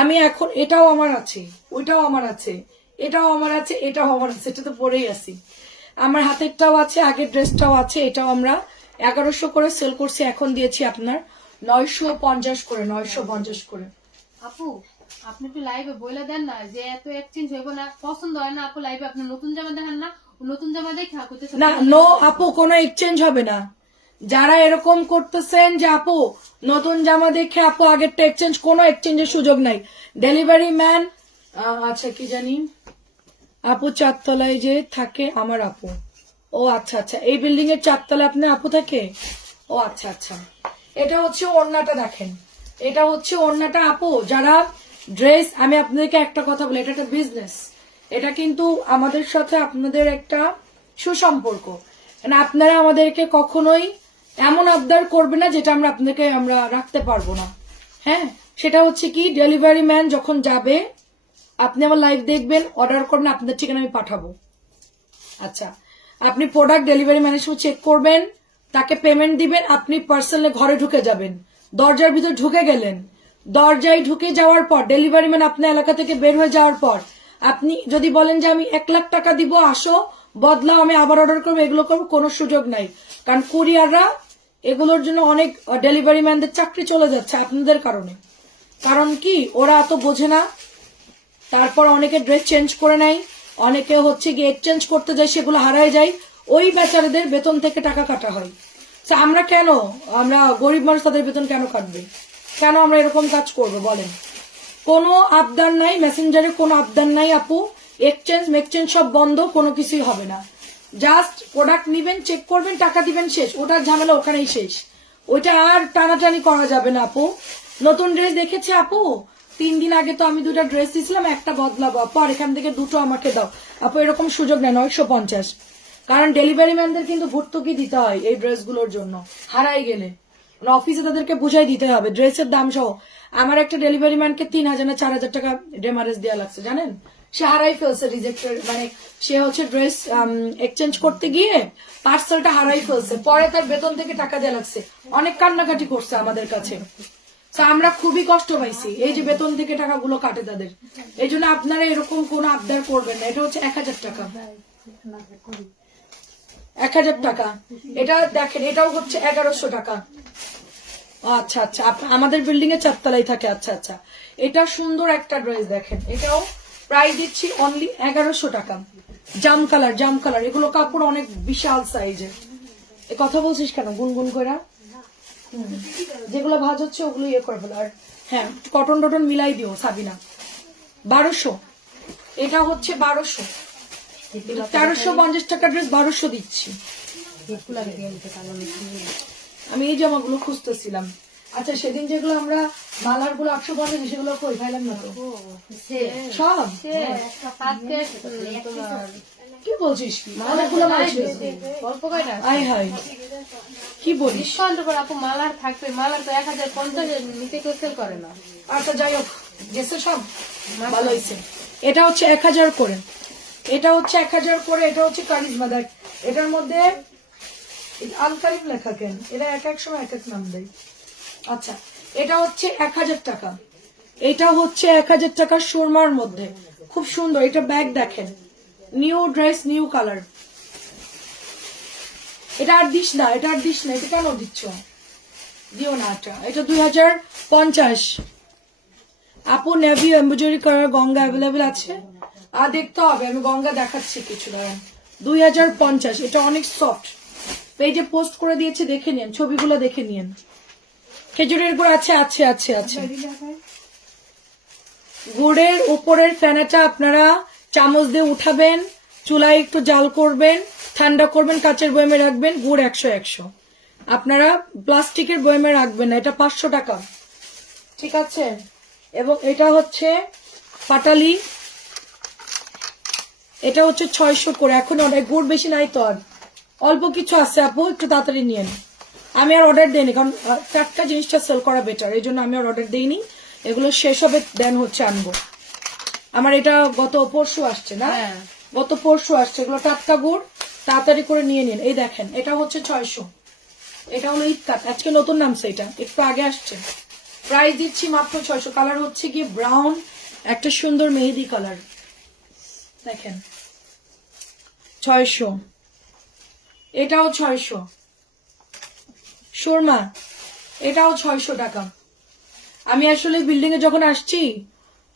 আমি এখন, এটাও আমার আছে, ওইটাও আমার আছে, এটাও আমার আছে, এটাও আমার আছে, এটা তো পরেই আছি। আমার হাতেরটাও আছে, আগের ড্রেসটাও আছে। এটাও আমরা 1100 করে সেল করছি, এখন দিয়েছি আপনার 950 করে, 950 করে। আপু আপনি একটু লাইভে বলে দেন না যে এত এক্সচেঞ্জ হইব না, পছন্দ হয় না আপু লাইভে আপনি নতুন জামা দেখেন না, নতুন জামা দেখে না, নো আপু, কোনো এক্সচেঞ্জ হবে না। যারা এরকম করতেছেন যে আপু নতুন জামা দেখে আপু আগেরটা এক্সচেঞ্জ, কোনো এক্সচেঞ্জের সুযোগ নাই। ডেলিভারি ম্যান, আচ্ছা কি জানি, আপু 4তলায় যে থাকে আমার আপু। ও আচ্ছা আচ্ছা, এই বিল্ডিং এর 4তলায় আপনার আপু থাকে। ও আচ্ছা আচ্ছা। এটা হচ্ছে ওড়নাটা, দেখেন এটা হচ্ছে ওড়নাটা। আপু যারা ড্রেস, আমি আপনাদেরকে একটা কথা বলি, এটা একটা বিজনেস। এটা কিন্তু আমাদের সাথে আপনাদের একটা সুসম্পর্ক। মানে আপনারা আমাদেরকে কখনোই এমন আবদার করবে না যেটা আমরা রাখতে পারবো না। হ্যাঁ, সেটা হচ্ছে কি, ডেলিভারি ম্যান যখন যাবে, আপনি আমার লাইভ দেখবেন, অর্ডার করবেন, আপনাদের ঠিকানা আমি পাঠাবো। আচ্ছা, আপনি প্রোডাক্ট ডেলিভারি ম্যানের সাথে চেক করবেন, তাকে পেমেন্ট দিবেন, আপনি পার্সেনালি ঘরে ঢুকে যাবেন। দরজার ভিতর ঢুকে গেলেন, দরজায় ঢুকে যাওয়ার পর ডেলিভারি ম্যান আপনার এলাকা থেকে বের হয়ে যাওয়ার পর আপনি যদি বলেন যে আমি 1 লাখ টাকা দিব, আসো বদলাও, আমি আবার অর্ডার করবো, এগুলো করবো, কোনো সুযোগ নাই। কারণ কুরিয়াররা এগুলোর জন্য অনেক ডেলিভারি ম্যানদের চাকরি চলে যাচ্ছে আপনাদের কারণে। কারণ কি, ওরা এত বোঝে না। তারপর অনেকে ড্রেস চেঞ্জ করে নেয়, অনেকে হচ্ছে গিয়ে এক্সচেঞ্জ করতে যায়, সেগুলো হারায় যায়, ওই বেচারাদের বেতন থেকে টাকা কাটা হয়। তো আমরা কেন, আমরা গরিব মানুষ, তাদের বেতন কেন কাটবে? কেন আমরা এরকম কাজ করবো বলেন? কোনো আবদার নাই, মেসেঞ্জারে কোনো আবদার নাই আপু, এক্সচেঞ্জ সব বন্ধ, কোনো কিছুই হবে না। জাস্ট প্রোডাক্ট নিবেন, চেক করবেন, টাকা দিবেন, শেষ। ওটার ঝামেলা ওখানেই শেষ, ওইটা আর টানাটানি করা যাবে না আপু। নতুন ড্রেস দেখেছি আপু, 3 দিন আগে তো আমি 2টা ড্রেস দিয়েছিলাম, একটা বদলাবো আপু, আর এখান থেকে 2টো আমাকে দাও আপু, এরকম সুযোগ নেই। 950, কারণ ডেলিভারি ম্যানদের কিন্তু ভর্তুকি দিতে হয় এই ড্রেসগুলোর জন্য, হারাই গেলে অফিসে তাদেরকে বুঝাই দিতে হবে ড্রেসের দাম সহ। আমার একটা ডেলিভারি ম্যানকে 3000 না 4000 টাকা ডেমারেজ দেওয়া লাগছে, জানেন? সে হারাই ফেলছে, রিজেক্টেড, মানে সে হচ্ছে ড্রেস এক্সচেঞ্জ করতে গিয়ে পার্সেলটা হারাই ফেলছে, পরে তার বেতন থেকে টাকা দেওয়া লাগছে, অনেক কান্নাকাটি করছে আমাদের কাছে। তো আমরা খুবই কষ্ট পাইছি, এই যে বেতন থেকে টাকাগুলো কাটে তাদের। এই জন্য আপনারা এরকম কোনো আবদার করবেন না। এটা হচ্ছে 1000 টাকা, 1000 টাকা। এটা দেখেন, এটাও হচ্ছে 1100 টাকা। আচ্ছা আচ্ছা, আমাদের বিল্ডিং এ 4 তলায় থাকে। আচ্ছা আচ্ছা, এটা সুন্দর একটা ড্রেস দেখেন, এটাও প্রাইস দিচ্ছি অনলি 1100 টাকা। জাম কালার, এগুলো কাপড় অনেক বিশাল সাইজের। এ কথা বলছিস কেন গুনগুন করে? যেগুলো ভাজ হচ্ছে ওগুলো ইয়ে করে ফেলো। আর হ্যাঁ, কটন টটন মিলাই দিও সাবিনা। 1200, এটা হচ্ছে 1200। 1350 টাকা ড্রেস 1200 দিচ্ছি। আমি এই জামাগুলো খুঁজতেছিলাম। আচ্ছা, সেদিন যেগুলো আমরা মালার গুলো 850, সেগুলো কই ফাইলাম না তো সব। কি বলছিস? কি মালাগুলো আয় হায়, কি বলিস? ডিসকাউন্ট করে আপু মালার থাকবে, মালার তো 1050 নিচে কেউ সেল করে না। আচ্ছা যাই হোক, গেছে সব ভালো হয়েছে। এটা হচ্ছে 1000 করে, এটা হচ্ছে 1000 করে, এটা হচ্ছে কারিজমা। দেখ, এটার মধ্যে আলকারিম লেখা কেন? এটা এক সময় এক নাম দেয়। আচ্ছা, এটা হচ্ছে 1000 টাকা, এটা হচ্ছে 1000 টাকা সুরমার মধ্যে, খুব সুন্দর। এটা ব্যাগ দেখেন, নিউ ড্রেস, নিউ কালার। এটা আর দিস না, এটা কেন দিচ্ছ? দিও না এটা 2050। আপু নেভি এমব্রয়ডারি করার গঙ্গা অ্যাভেলেবেল আছে? আর দেখতে হবে, আমি গঙ্গা দেখাচ্ছি কিছু, দাঁড়ান। 2050, এটা অনেক সফট। পেজে পোস্ট করে দিয়েছে, দেখে নিন, ছবিগুলো দেখে নিন। খেজুরের গুড় আছে। গুড়ের উপরের ফেনাটা আপনারা চামচ দিয়ে উঠাবেন, চুলায় একটু জাল করবেন, ঠান্ডা করবেন, কাচের বয়মে রাখবেন। গুড় 100 আপনারা প্লাস্টিকের বয়মে রাখবেন না। এটা 500 টাকা, ঠিক আছে? এবং এটা হচ্ছে পাটালি, এটা হচ্ছে 600 করে। এখন অনেক গুড় বেশি নাই তো, আর অল্প কিছু আছে আপু, একটু তাড়াতাড়ি নিয়েন। আমি আর অর্ডার দিইনি, কারণ টাটকা জিনিসটা সেল করা বেটার, এই জন্য আমি আর অর্ডার দিইনি। এগুলো শেষ হবে, দেন হচ্ছে আনবো। আমার এটা গত পরশু আসছে না, গত পরশু আসছে। এগুলো টাটকা গুড়, তাড়াতাড়ি করে নিয়ে নিন। এই দেখেন, এটা হচ্ছে 600। এটা হলো ইফতার, আজকে নতুন নামছে, এটা একটু আগে আসছে। প্রাইস দিচ্ছি মাত্র 600। কালার হচ্ছে কি ব্রাউন, একটা সুন্দর মেহেদি কালার, দেখেন 600। এটাও 600 সুরমা, এটাও 600 টাকা। আমি আসলে বিল্ডিং এ যখন আসছি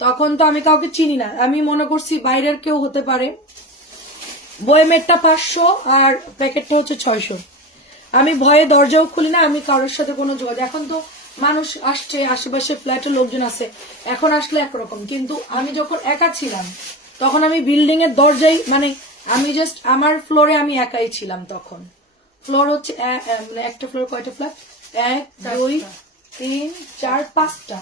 তখন তো আমি কাউকে চিনি না, আমি মনে করছি বাইরের কেউ হতে পারে। বয়েমেরটা 500 আর প্যাকেটটা হচ্ছে 600। আমি ভয়ে দরজাও খুলি না, আমি কারোর সাথে কোনো যোগাযোগ। এখন তো মানুষ আসছে, আশেপাশে ফ্ল্যাটের লোকজন আছে, এখন আসলে একরকম। কিন্তু আমি যখন একা ছিলাম তখন আমি বিল্ডিং এর দরজায়, মানে আমি জাস্ট আমার ফ্লোরে আমি একাই ছিলাম তখন। ফ্লোর হচ্ছে মানে একটা ফ্লোর কয়টা ফ্ল্যাট? 1 2 3 4 5টা।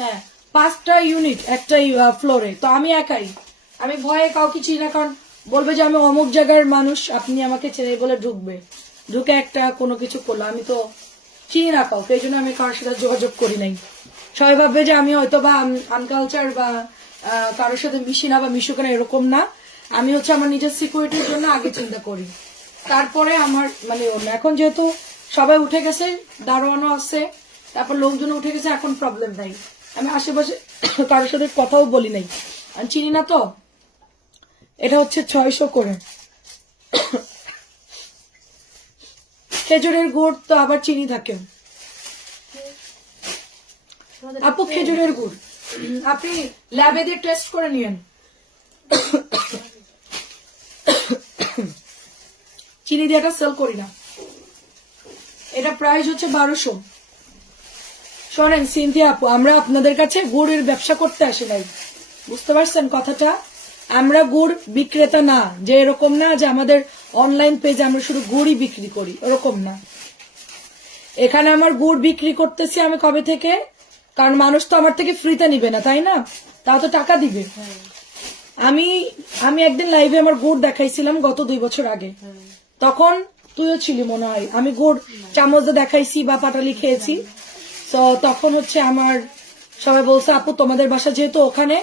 হ্যাঁ, 5টা ইউনিট একটা ফ্লোরে। তো আমি একাই, আমি ভয়ে কাউকে চিনি না, কারণ বলবে যে আমি অমুক জায়গার মানুষ, আপনি আমাকে চেনে বলে ঢুকে একটা কোনো কিছু করলো। আমি তো চিনি না কাউকে, এই জন্য আমি কারোর সাথে যোগাযোগ করি নাই। সবাই ভাববে যে আমি হয়তো বা আনকালচার বা কারোর সাথে মিশি না বা মিশুক না, এরকম না। আমি হচ্ছে আমার নিজের সিকিউরিটির জন্য আগে চিন্তা করি, তারপরে আমার মানে অন্য। এখন যেহেতু সবাই উঠে গেছে, দারোয়ানও আছে, তারপর লোকজন উঠে গেছে, এখন প্রবলেম নাই। আমি আশেপাশে কারোর সাথে কথাও বলি নাই, আমি চিনি না তো। এটা হচ্ছে 600 করে। খেজুরের গুড় তো আবার চিনি থাকে। আপু খেজুরের গুড় আপনি ল্যাবে দিয়ে টেস্ট করে নিয়েন। চিনি দিয়ে এটা সেল করি না। এটা প্রাইস হচ্ছে 1200। শোনেন সিনথিয়া আপু, আমরা আপনাদের কাছে গুড়ের ব্যবসা করতে আসি নাই, বুঝতে পারছেন কথাটা? আমরা গুড় বিক্রেতা না, যে এরকম না যে আমাদের অনলাইন পেজে আমরা শুধু গুড়ই বিক্রি করি, এরকম না। এখানে আমার গুড় বিক্রি করতেছি আমি কবে থেকে, কারণ মানুষ তো আমার থেকে ফ্রিতে নিবে না, তাই না? তাও তো টাকা দিবে। আমি আমি একদিন লাইভে আমার গুড় দেখাইছিলাম গত 2 বছর আগে, তখন তুইও ছিলি মনে হয়। আমি গুড় চামচে দেখাইছি বা পাটালি খেয়েছি। তো তখন হচ্ছে আমার সবাই বলছে আপু তোমাদের বাসা যেহেতু ওখানে,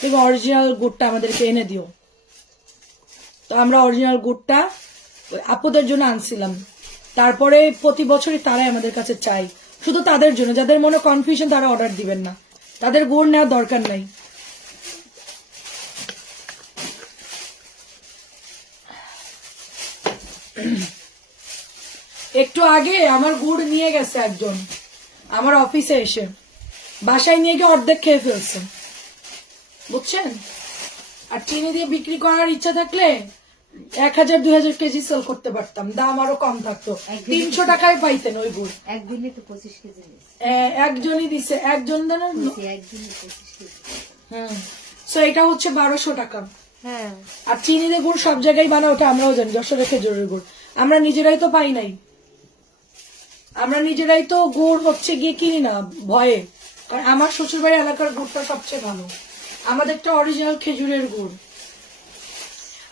তুমি অরিজিনাল গুড়টা আমাদেরকে এনে দিও। তো আমরা অরিজিনাল গুড়টা আপুদের জন্য আনছিলাম। তারপরে প্রতি বছরই তারাই আমাদের কাছে চাই, শুধু তাদের জন্য যাদের মনে কনফিউশন, তারা অর্ডার দিবেন না, তাদের গুড় নেওয়ার দরকার নাই। একটু আগে আমার গুড় নিয়ে গেছে একজন আমার অফিসে এসে, বাসায় নিয়ে গিয়ে অর্ধেক খেয়ে ফেলছে, বুঝছেন? আর চিনি দিয়ে বিক্রি করার ইচ্ছা থাকলে 1000-2000 কেজি সেল করতে পারতাম, দাম আরো কম থাকতো, 300 টাকায় পাইতেন ওই গুড়। একদিনে তো 25 কেজি একজনই দিছে, একজন দেন। একদিনে 25 কেজি। সো এটা হচ্ছে 1200 টাকা। হ্যাঁ, আর চিনি দিয়ে গুড় সব জায়গায় বানায়, ওটা আমরাও জানি, যশোরের খেজুরের গুড়। আমরা নিজেরাই তো পাই নাই, আমরা নিজেরাই তো গুড় হচ্ছে গিয়ে কিনি না ভয়ে, কারণ আমার শ্বশুরবাড়ি এলাকার গুড়টা সবচেয়ে ভালো, আমাদেরটা অরিজিনাল খেজুরের গুড়।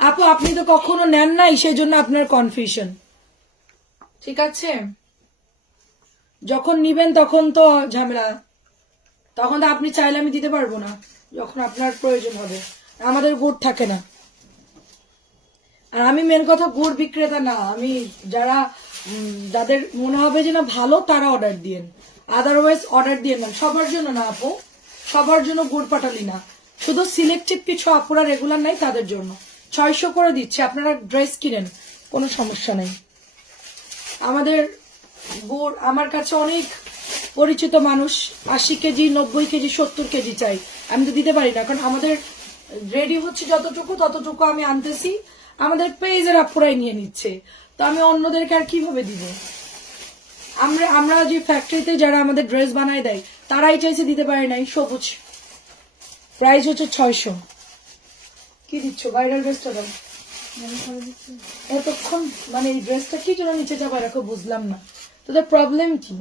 আপু আপনি তো কখনো নেন নাই, সেই জন্য আপনার কনফিউশন, ঠিক আছে? যখন নিবেন তখন তো ঝামেলা, তখন তো আপনি চাইলে আমি দিতে পারবো না, যখন আপনার প্রয়োজন হবে। আমাদের গুড় থাকে না। আর আমি মেন কথা গুড় বিক্রেতা না, আমি যাদের মনে হবে যে না ভালো, তারা অর্ডার দিয়েন, আদারওয়াইজ অর্ডার দিয়ে না। সবার জন্য না আপু, সবার জন্য গুড় পাঠালি না, শুধু সিলেক্টিভ কিছু আপুরা রেগুলার নাই, তাদের জন্য 600 করে দিচ্ছে। আপনারা ড্রেস কিনেন, কোনো সমস্যা নেই। আমাদের গুড়, আমার কাছে অনেক পরিচিত মানুষ 80 কেজি 90 কেজি 70 কেজি চাই, আমি তো দিতে পারি না, কারণ আমাদের রেডি হচ্ছে যতটুকু ততটুকু আমি আনতেছি, আমাদের পেজের আপুরাই নিয়ে নিচ্ছে, তো আমি অন্যদেরকে আর কিভাবে দিব? আমরা যে ফ্যাক্টরিতে যারা আমাদের ড্রেস বানায় দেয়, তারাই চাইছে, দিতে পারে নাই। সবুজ প্রাইস হচ্ছে 600। কি দিচ্ছ? ভাইরাল ড্রেসটা দাও। এতক্ষণ মানে এই ড্রেসটা কি জন্য নিচে চাপা রাখো বুঝলাম না, তোদের প্রবলেম কি?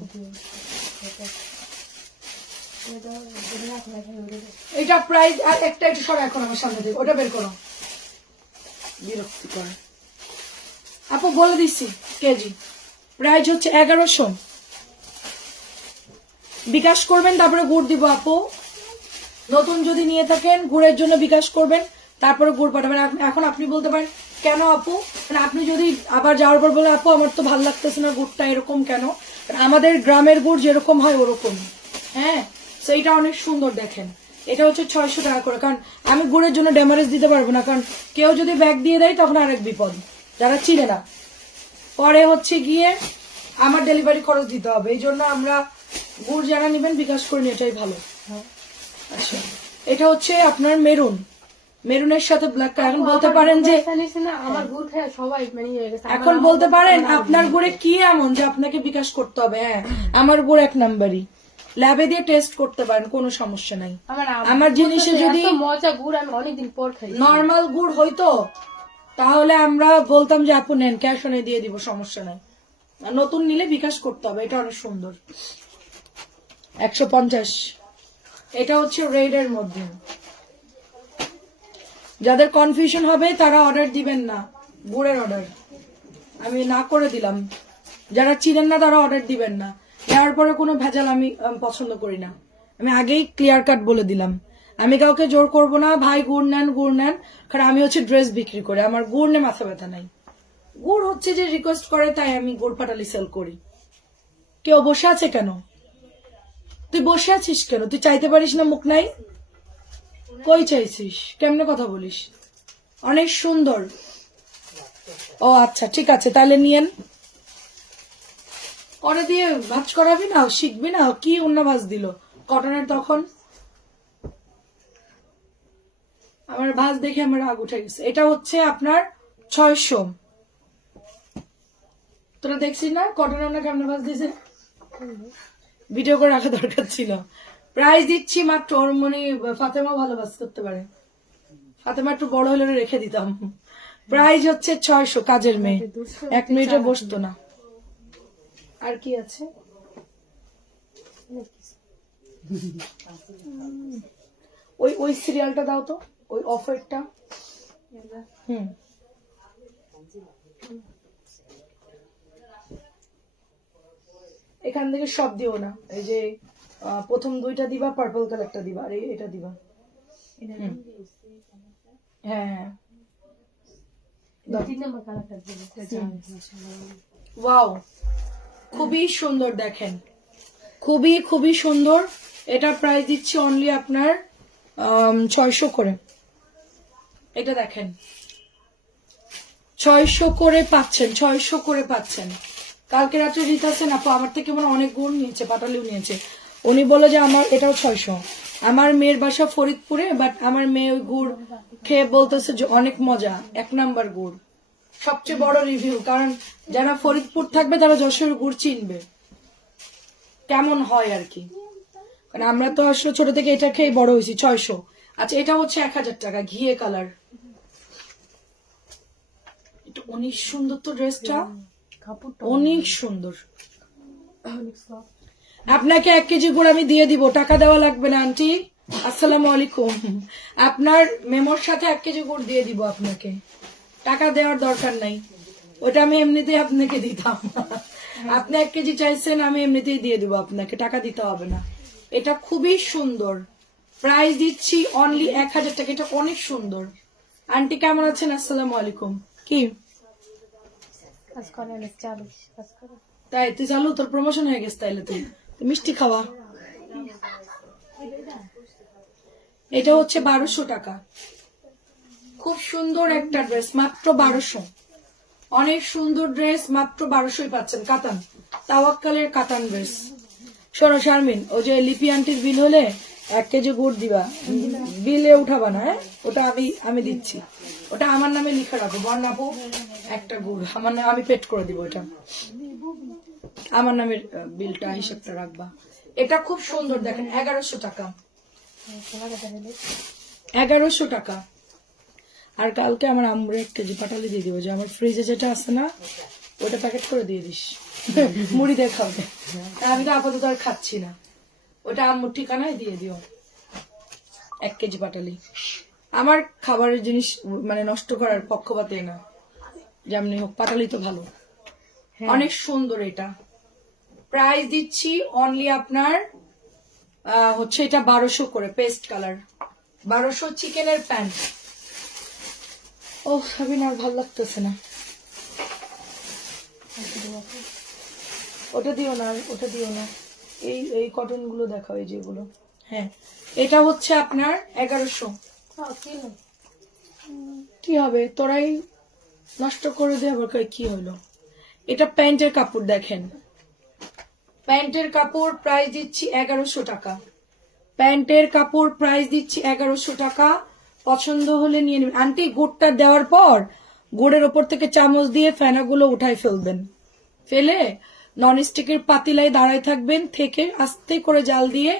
এটা প্রাইস আর একটা একটু সরা, এখন আমার সামনে থেকে ওটা বের করো, বিরক্তি করে। আপু বলে দিচ্ছি কেজি প্রাইস হচ্ছে 1100। বিকাশ করবেন, তারপরে গুড় দিব আপু। নতুন যদি নিয়ে থাকেন গুড়ের জন্য বিকাশ করবেন, তারপরে গুড় পাঠাবেন। এখন আপনি বলতে পারেন কেন আপু, মানে আপনি যদি আবার যাওয়ার পর বলে আপু আমার তো ভালো লাগতেছে না গুড়টা, এরকম কেন? আমাদের গ্রামের গুড় যেরকম হয় ওরকম, হ্যাঁ, সেইটা অনেক সুন্দর। দেখেন এটা হচ্ছে 600 টাকা করে, কারণ আমি গুড়ের জন্য ড্যামারেজ দিতে পারবো না, কারণ কেউ যদি ব্যাগ দিয়ে দেয় তখন আরেক বিপদ, যারা চিনে না, পরে হচ্ছে গিয়ে আমার ডেলিভারি খরচ দিতে হবে। এই জন্য আমরা গুড় যারা নেবেন বিকাশ করে নিয়ে, এটাই ভালো। আচ্ছা, এটা হচ্ছে আপনার মেরুনের সাথে ব্ল্যাক। এখন বলতে পারেন যে আমার গুড় খেয়ে সবাই মানে ইয়ে হয়ে গেছে। এখন বলতে পারেন আপনার গুড়ে কি এমন যে আপনাকে বিকাশ করতে হবে? হ্যাঁ, আমার গুড় 1 নাম্বারই, ল্যাবে দিয়ে টেস্ট করতে পারেন, কোনো সমস্যা নাই। আমার জিনিসে যদি মজা গুড় আমি অনেকদিন পর খাই, নর্মাল গুড় হইতো তাহলে আমরা বলতাম যে আপু নেন, ক্যাশ অনে দিয়ে দিব, সমস্যা নাই। নতুন নিলে বিকাশ করতে হবে। এটা অনেক সুন্দর, 150। এটা হচ্ছে রেড এর মধ্যে। যাদের কনফিউশন হবে তারা অর্ডার দিবেন না, গুড়ের অর্ডার আমি না করে দিলাম। যারা চিনেন না তারা অর্ডার দিবেন না, দেওয়ার পরে কোনো ভেজাল আমি পছন্দ করি না, আমি আগেই ক্লিয়ার কাট বলে দিলাম। আমি কাউকে জোর করব না, ভাই গুড় নেন, কারণ আমি হচ্ছে ড্রেস বিক্রি করি, আমার গুড় নিয়ে মাথা ব্যথা নাই। গুড় হচ্ছে যে রিকোয়েস্ট করে তাই আমি গুড় পাটালি সেল করি। কেউ বসে আছে কেন? তুই বসে আছিস কেন? তুই চাইতে পারিস না? মুখ নাই? কই চাইছিস? কেমনে কথা বলিস? অনেক সুন্দর। ও আচ্ছা ঠিক আছে, তাহলে নিয়েন। করে দিয়ে ভাঁজ করাবি না, শিখবি না? কি অন্য ভাঁজ দিল কটনের? তখন আমার ভাঁজ দেখে আমার রাগ উঠে গেছে। এটা হচ্ছে আপনার 600। তোরা দেখছিস না কটনের না কেমন ভাঁজ দিয়েছে? ভিডিও করে রাখা দরকার ছিল। প্রাইস দিচ্ছি মাত্র, ওর মনে ফাতেমা ভালো ভাঁজ করতে পারে, ফাতেমা একটু বড় হলে রেখে দিতাম। প্রাইস হচ্ছে 600, কাজের মেয়ে 1 মিনিটে বসতো না। আর কি আছে? ওই সিরিয়ালটা দাও তো, ওই অফারটা। এখান থেকে সব দিও না, এই যে প্রথম 2টা দিবা, পার্পল কালারটা দিবা, আর এটা দিবা। হ্যাঁ ওয়াও, খুবই সুন্দর দেখেন, খুবই সুন্দর। এটা প্রাইস দিচ্ছি অনলি আপনার 600 করে। এটা দেখেন 600 করে পাচ্ছেন, 600 করে পাচ্ছেন। কালকে রাত্রে রিতাছেন আপু আমার থেকে মানে অনেক গুড় নিয়েছে, পাটালিও নিয়েছে। উনি বলে যে আমার এটাও 600। আমার মেয়ের বাসা ফরিদপুরে, বাট আমার মেয়ে ওই গুড় খেয়ে বলতেছে যে অনেক মজা, 1 নাম্বার গুড়, সবচেয়ে বড় রিভিউ। কারণ যারা ফরিদপুর থাকবে তারা যশোর গুড় চিনবে কেমন হয় আর কি। কারণ আমরা তো আসলে ছোট থেকে এটা খেয়ে বড় হয়েছি। 600। আচ্ছা এটা হচ্ছে 1000 টাকা, ঘিয়ে কালার। এটা অনেক সুন্দর তো, ড্রেসটা অনেক সুন্দর। আপনাকে 1 কেজি গুড় আমি দিয়ে দিব, টাকা দেওয়া লাগবে না আন্টি। আসসালামু আলাইকুম। আপনার মেমোর সাথে 1 কেজি গুড় দিয়ে দিব আপনাকে, টাকা দেওয়ার দরকার নাই। ওটা আমি এমনিতেই আপনাকে দিতাম। আপনি 1 কেজি চাইছেন, আমি এমনিতেই দিয়ে দিব আপনাকে, টাকা দিতে হবে না। এটা খুবই সুন্দর, প্রাইস দিচ্ছি অনলি 1000 টাকা। এটা অনেক সুন্দর। আন্টি কেমন আছেন? আসসালামু আলাইকুম। কি তাই তুই চালু, তোর প্রমোশন হয়ে গেছে তাইলে? তুই মিষ্টি খাওয়া। এটা হচ্ছে 1200 টাকা, খুব সুন্দর একটা ড্রেস, মাত্র 1200। অনেক সুন্দর ড্রেস, মাত্র 1200 পাচ্ছেন। কাতান, তাওয়াক্কালের কাতান ড্রেস। শোনো শারমিন, ওই যে লিপি আন্টির বিল হলে 1 কেজি গুড় দিবা, বিলে উঠাবা না। হ্যাঁ, ওটা আমি দিচ্ছি, ওটা আমার নামে লিখে রাখো। বর্ণাপু একটা গুড় আমার নামে, আমি পেড করে দিব, এটা আমার নামের বিলটা, হিসাবটা রাখবা। এটা খুব সুন্দর দেখেন, 1100 টাকা, 1100 টাকা। আর কালকে আমার আম্মুর 1 কেজি পাটালি দিয়ে দিব, যে আমার ফ্রিজে যেটা আছে না ওটা প্যাকেট করে দিয়ে দিস, মুড়ি দিয়ে খাবে। আমি তো আপাতত আর খাচ্ছি না, ওটা আম্মুর ঠিকানায় দিয়ে দিও 1 কেজি পাটালি। আমার খাবারের জিনিস মানে নষ্ট করার পক্ষপাতে না, যেমনি হোক পাটালি তো ভালো। অনেক সুন্দর। এটা প্রাইস দিচ্ছি অনলি আপনার হচ্ছে এটা 1200 করে, পেস্ট কালার 1200। চিকেনের প্যান্ট। ও সাবিন, আর ভালো লাগতেছে না, ওটা দিও না, ওটা দিও না। এই কটন গুলো দেখাও, এই যেগুলো। হ্যাঁ, এটা হচ্ছে আপনার 1100। কি হবে, তোরাই নষ্ট করে দে আবার, কি হলো? এটা প্যান্টের কাপড় দেখেন, প্যান্টের কাপড় প্রাইস দিচ্ছি 1100 টাকা। প্যান্টের কাপড় প্রাইস দিচ্ছি 1100 টাকা। পছন্দ হলে নিয়ে নেবেন। আন্টি গুড়টা দেওয়ার পর গুড়ের ওপর থেকে চামচ দিয়ে ফেনাগুলো উঠাই ফেলবেন, ফেলে ননস্টিকের পাতিলায় দাঁড়ায় থাকবেন, থেকে আস্তে করে জাল দিয়ে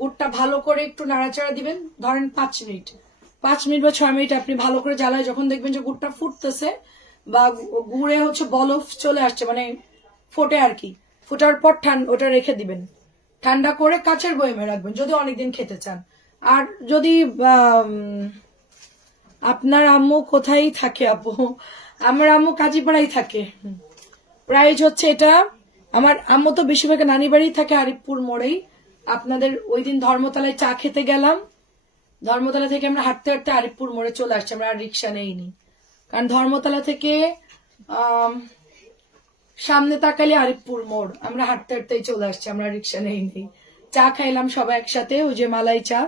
গুড়টা ভালো করে একটু নাড়াচাড়া দিবেন। ধরেন 5 মিনিট বা 6 মিনিট আপনি ভালো করে জ্বালায়, যখন দেখবেন যে গুড়টা ফুটতেছে বা গুড়ে হচ্ছে বলফ চলে আসছে, মানে ফোটে আর কি, ফোটার পর ওটা রেখে দিবেন, ঠান্ডা করে কাঁচের বয়মে রাখবেন যদি অনেকদিন খেতে চান। আর যদি আপনার আম্মু কোথায় থাকে আপু? আমার আম্মু কাজীপাড়ায় থাকে। প্রাইস হচ্ছে এটা, আমার আম্মু তো বেশিরভাগ নানি বাড়ি থাকে আরিফপুর মোড়েই। আপনাদের ওই দিন ধর্মতলায় চা খেতে গেলাম, ধর্মতলা থেকে আমরা হাঁটতে হাঁটতে আরিফপুর মোড়ে চলে আসছি, আমরা আর রিক্সা নেইনি, কারণ ধর্মতলা থেকে সামনে তাকালে আরিফপুর মোড়, আমরা হাঁটতে হাঁটতেই চলে আসছি, আমরা রিক্সা নেইনি। চা খাইলাম সবাই একসাথে, ওই যে মালাই চা,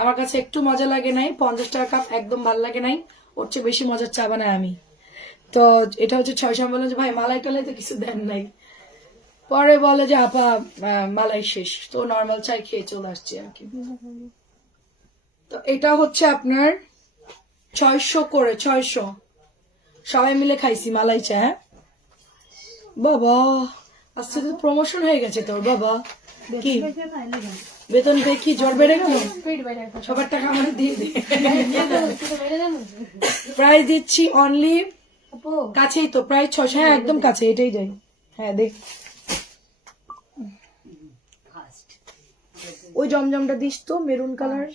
আমার কাছে একটু মজা লাগে নাই, 50 টাকা কাপ, একদম ভালো লাগে নাই, ওর চেয়ে বেশি মজার চা বানায় আমি। তো এটা হচ্ছে 600, আমি বললাম যে ভাই মালাই টালাই তো কিছু দেন নাই, পরে বলে যে আপা মালাই শেষ, তো নর্মাল চাই খেয়ে চলে আসছি আর কি। তো এটা হচ্ছে আপনার 600 করে, 600 সবাই মিলে খাইছি মালাই চা। হ্যাঁ বাবা, আজকে তো প্রমোশন হয়ে গেছে তোর বাবা, কি বেতন পেয়ে কি জ্বর বেড়ে গেল? সবার টাকা আমার দিয়ে দে। প্রাইস দিচ্ছি অনলি, কাছেই তো প্রায় 600, হ্যাঁ একদম কাছে, এটাই যাই। হ্যাঁ দেখ, ওই জমজমটা দিস তো, মেরুন কালার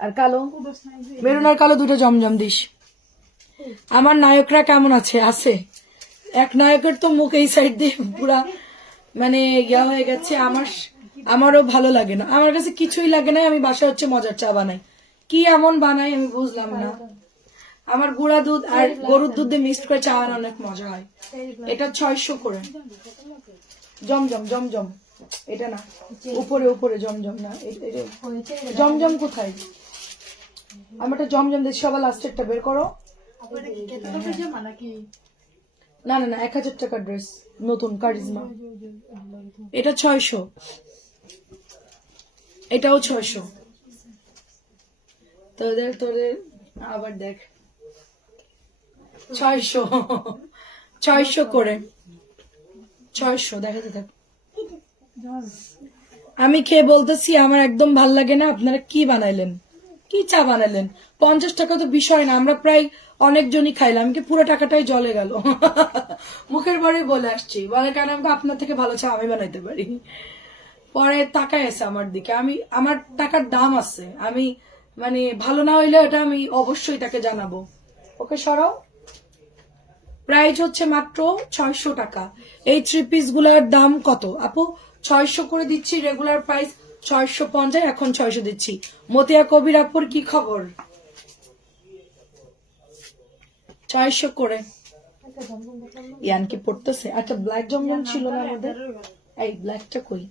আর কালো, মেরুন আর কালো দুটো জমজম দিস। আমার নায়করা কেমন আছে? আছে, এক নায়কের তো মুখ এই সাইড দিয়ে পুরা মানে ইয়া হয়ে গেছে, আমারও ভালো লাগে না, আমার কাছে কিছুই লাগে না, আমি বাসায় হচ্ছে মজার চা বানাই, কি এমন বানাই আমি বুঝলাম না। আমার গুঁড়া দুধ আর গরুর দুধ দিয়ে মিক্সড করে চা বানানো অনেক মজা হয়। এটা 600 করে জমজম, জমজম এটা না, উপরে উপরে জমজম না, জমজম কোথায়? আমি একটা জমজম দিচ্ছি, সবার লাস্টেরটা বের করো। না না না, 1000 টাকার ড্রেস, নতুন কারিজমা, এটা 600, এটাও 600। তোদের তোদের আবার দেখ 600, 600 করে, 600 দেখাতে থাক। আমি খেয়ে বলতেছি আমার একদম ভাল লাগে না, আপনারা কি বানাইলেন, কি চা বানাইলেন? 50 টাকা তো বিষয় না, আমরা প্রায় অনেকজনই খাইলাম, কি পুরো টাকাটাই জলে গেল। মুখের পরে বলে আসছি, বলে কেন আমাকে আপনার থেকে ভালো চা আমি বানাইতে পারি। পরে তাকায় আছে আমার দিকে, আমার টাকার দাম আছে, আমি মানে ভালো না হইলে এটা আমি অবশ্যই তাকে জানাবো। ওকে সরাও। প্রাইস হচ্ছে মাত্র 600 টাকা। এই 3 পিস গুলার দাম কত আপু? 600 করে দিচ্ছি, রেগুলার প্রাইস 650, এখন 600 দিচ্ছি। মতিয়া কবির আপুর কি খবর? 600 করে। ইয়ান কি পড়তেছে? একটা ব্ল্যাক জমজম ছিল না আমাদের, এই ব্ল্যাকটা কই?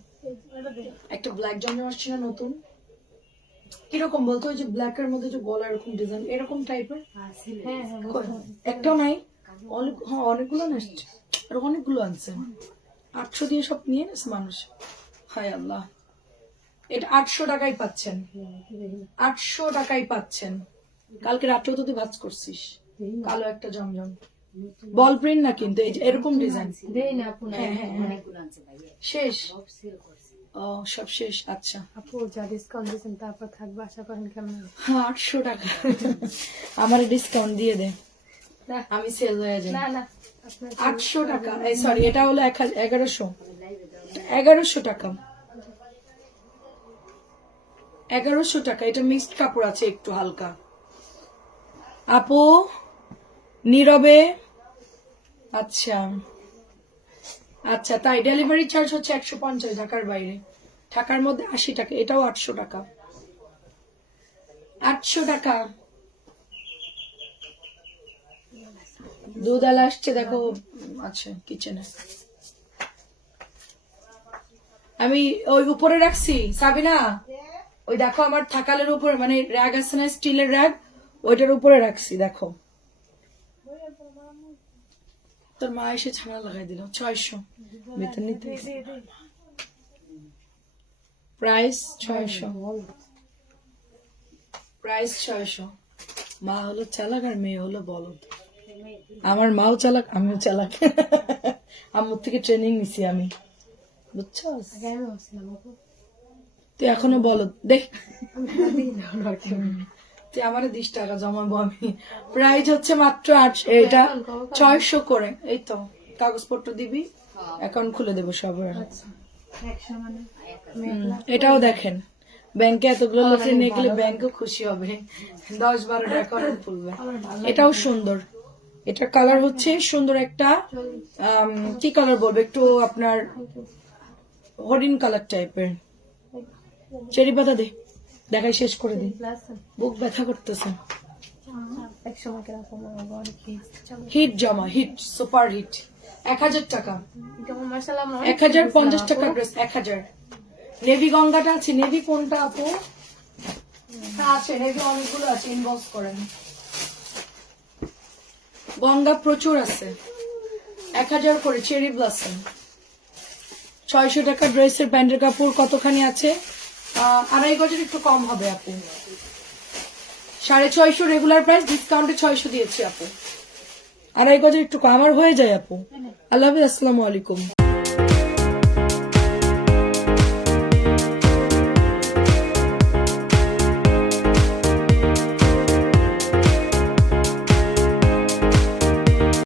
একটা ব্ল্যাক জমজম আসছে না নতুন, কিরকম বলতো? ওই যে ব্ল্যাক এর মধ্যে যে গলা এরকম ডিজাইন, এরকম টাইপের একটাও নাই? অনেকগুলো আসছে, আর অনেকগুলো আনছে, 800 দিয়ে সব নিয়ে নেছে মানুষ। হায় আল্লাহ, এটা 800 টাকায় পাচ্ছেন, 800 টাকায় পাচ্ছেন। কালকে রাত্রেও তো তুই ভাজ করছিস, কালো একটা জমজম, বল প্রিন্ট না কিন্তু, এই যে এরকম ডিজাইন। হ্যাঁ হ্যাঁ হ্যাঁ, শেষ? ও সব শেষ, আচ্ছা। আপু যা ডিসকাউন্ট দিয়েছেন তারপর থাকবে আশা করেন কেমন? 800 টাকা আমার ডিসকাউন্ট দিয়ে দে, আমি সেল হয়ে যাই। 800 টাকা, এই সরি, এটা হলো 1100, 1100 টাকা, 1100 টাকা। এটা মিক্সড কাপড় আছে একটু হালকা। আপু নীরবে, আচ্ছা আচ্ছা, তাই ডেলিভারি চার্জ হচ্ছে 150 ঢাকার বাইরে, ঢাকার মধ্যে 80 টাকা। এটাও 800 টাকা, 800 টাকা। দুধ আলা আসছে দেখো, আচ্ছা কিচেনে আমি ওই উপরে রাখছি সাবিনা, ওই দেখো আমার থাকালের উপরে, মানে র্যাগ আছে না, স্টিলের র্যাগ, ওইটার উপরে রাখছি দেখো। তোর মা এসে ছানা লাগাই দিল। 600 বেতন নিতে, প্রাইস 600, প্রাইস 600। মা হলো চালাক আর মেয়ে হলো বলদ। আমার মাও চালাক, আমিও চালাক। আম্মুর থেকে ট্রেনিং নিছি আমি, বুঝছো? তুই এখনো বলদ, দেখ তুই আমার 20 টাকা জমাবো আমি। প্রাইস হচ্ছে মাত্র 800, এটা 600 করে। এই তো কাগজপত্র দিবি, অ্যাকাউন্ট খুলে দেবো সবার। এটাও দেখেন, ব্যাংকে এতগুলো লোকে নিয়ে গেলে ব্যাংকও খুশি হবে, 10-12টা অ্যাকাউন্ট খুলবে। এটাও সুন্দর, এটার কালার হচ্ছে সুন্দর একটা, কি কালার বলবো, একটু আপনার হরিণ কালার টাইপের। চেরি পাতা দে, দেখাই শেষ করে দিই, প্লাস বুক ব্যথা করতেছে। এক সময় কিরকম অনেক হিট জামা, হিট সুপার হিট, 1000 টাকা, মার্শাল্লাহ 1050 টাকা ড্রেস, 1000। নেভি গঙ্গাটা আছে, নেভি কোনটা আপু? হ্যাঁ আছে, নেভি অনেকগুলো আছে, ইনবক্স করেন। গঙ্গা প্রচুর আছে, 1000 করে চেরি ব্লসম। 600 টাকা ড্রেসের প্যান্টের কাপড় কতখানি আছে? 2.5 গজের একটু কম হবে আপু। 650 রেগুলার প্রাইস, ডিসকাউন্টে 600 দিয়েছি আপু। 2.5 গজের একটু কম আমার হয়ে যায় আপু। আল্লাহ হাফিজ, আসসালামু আলাইকুম।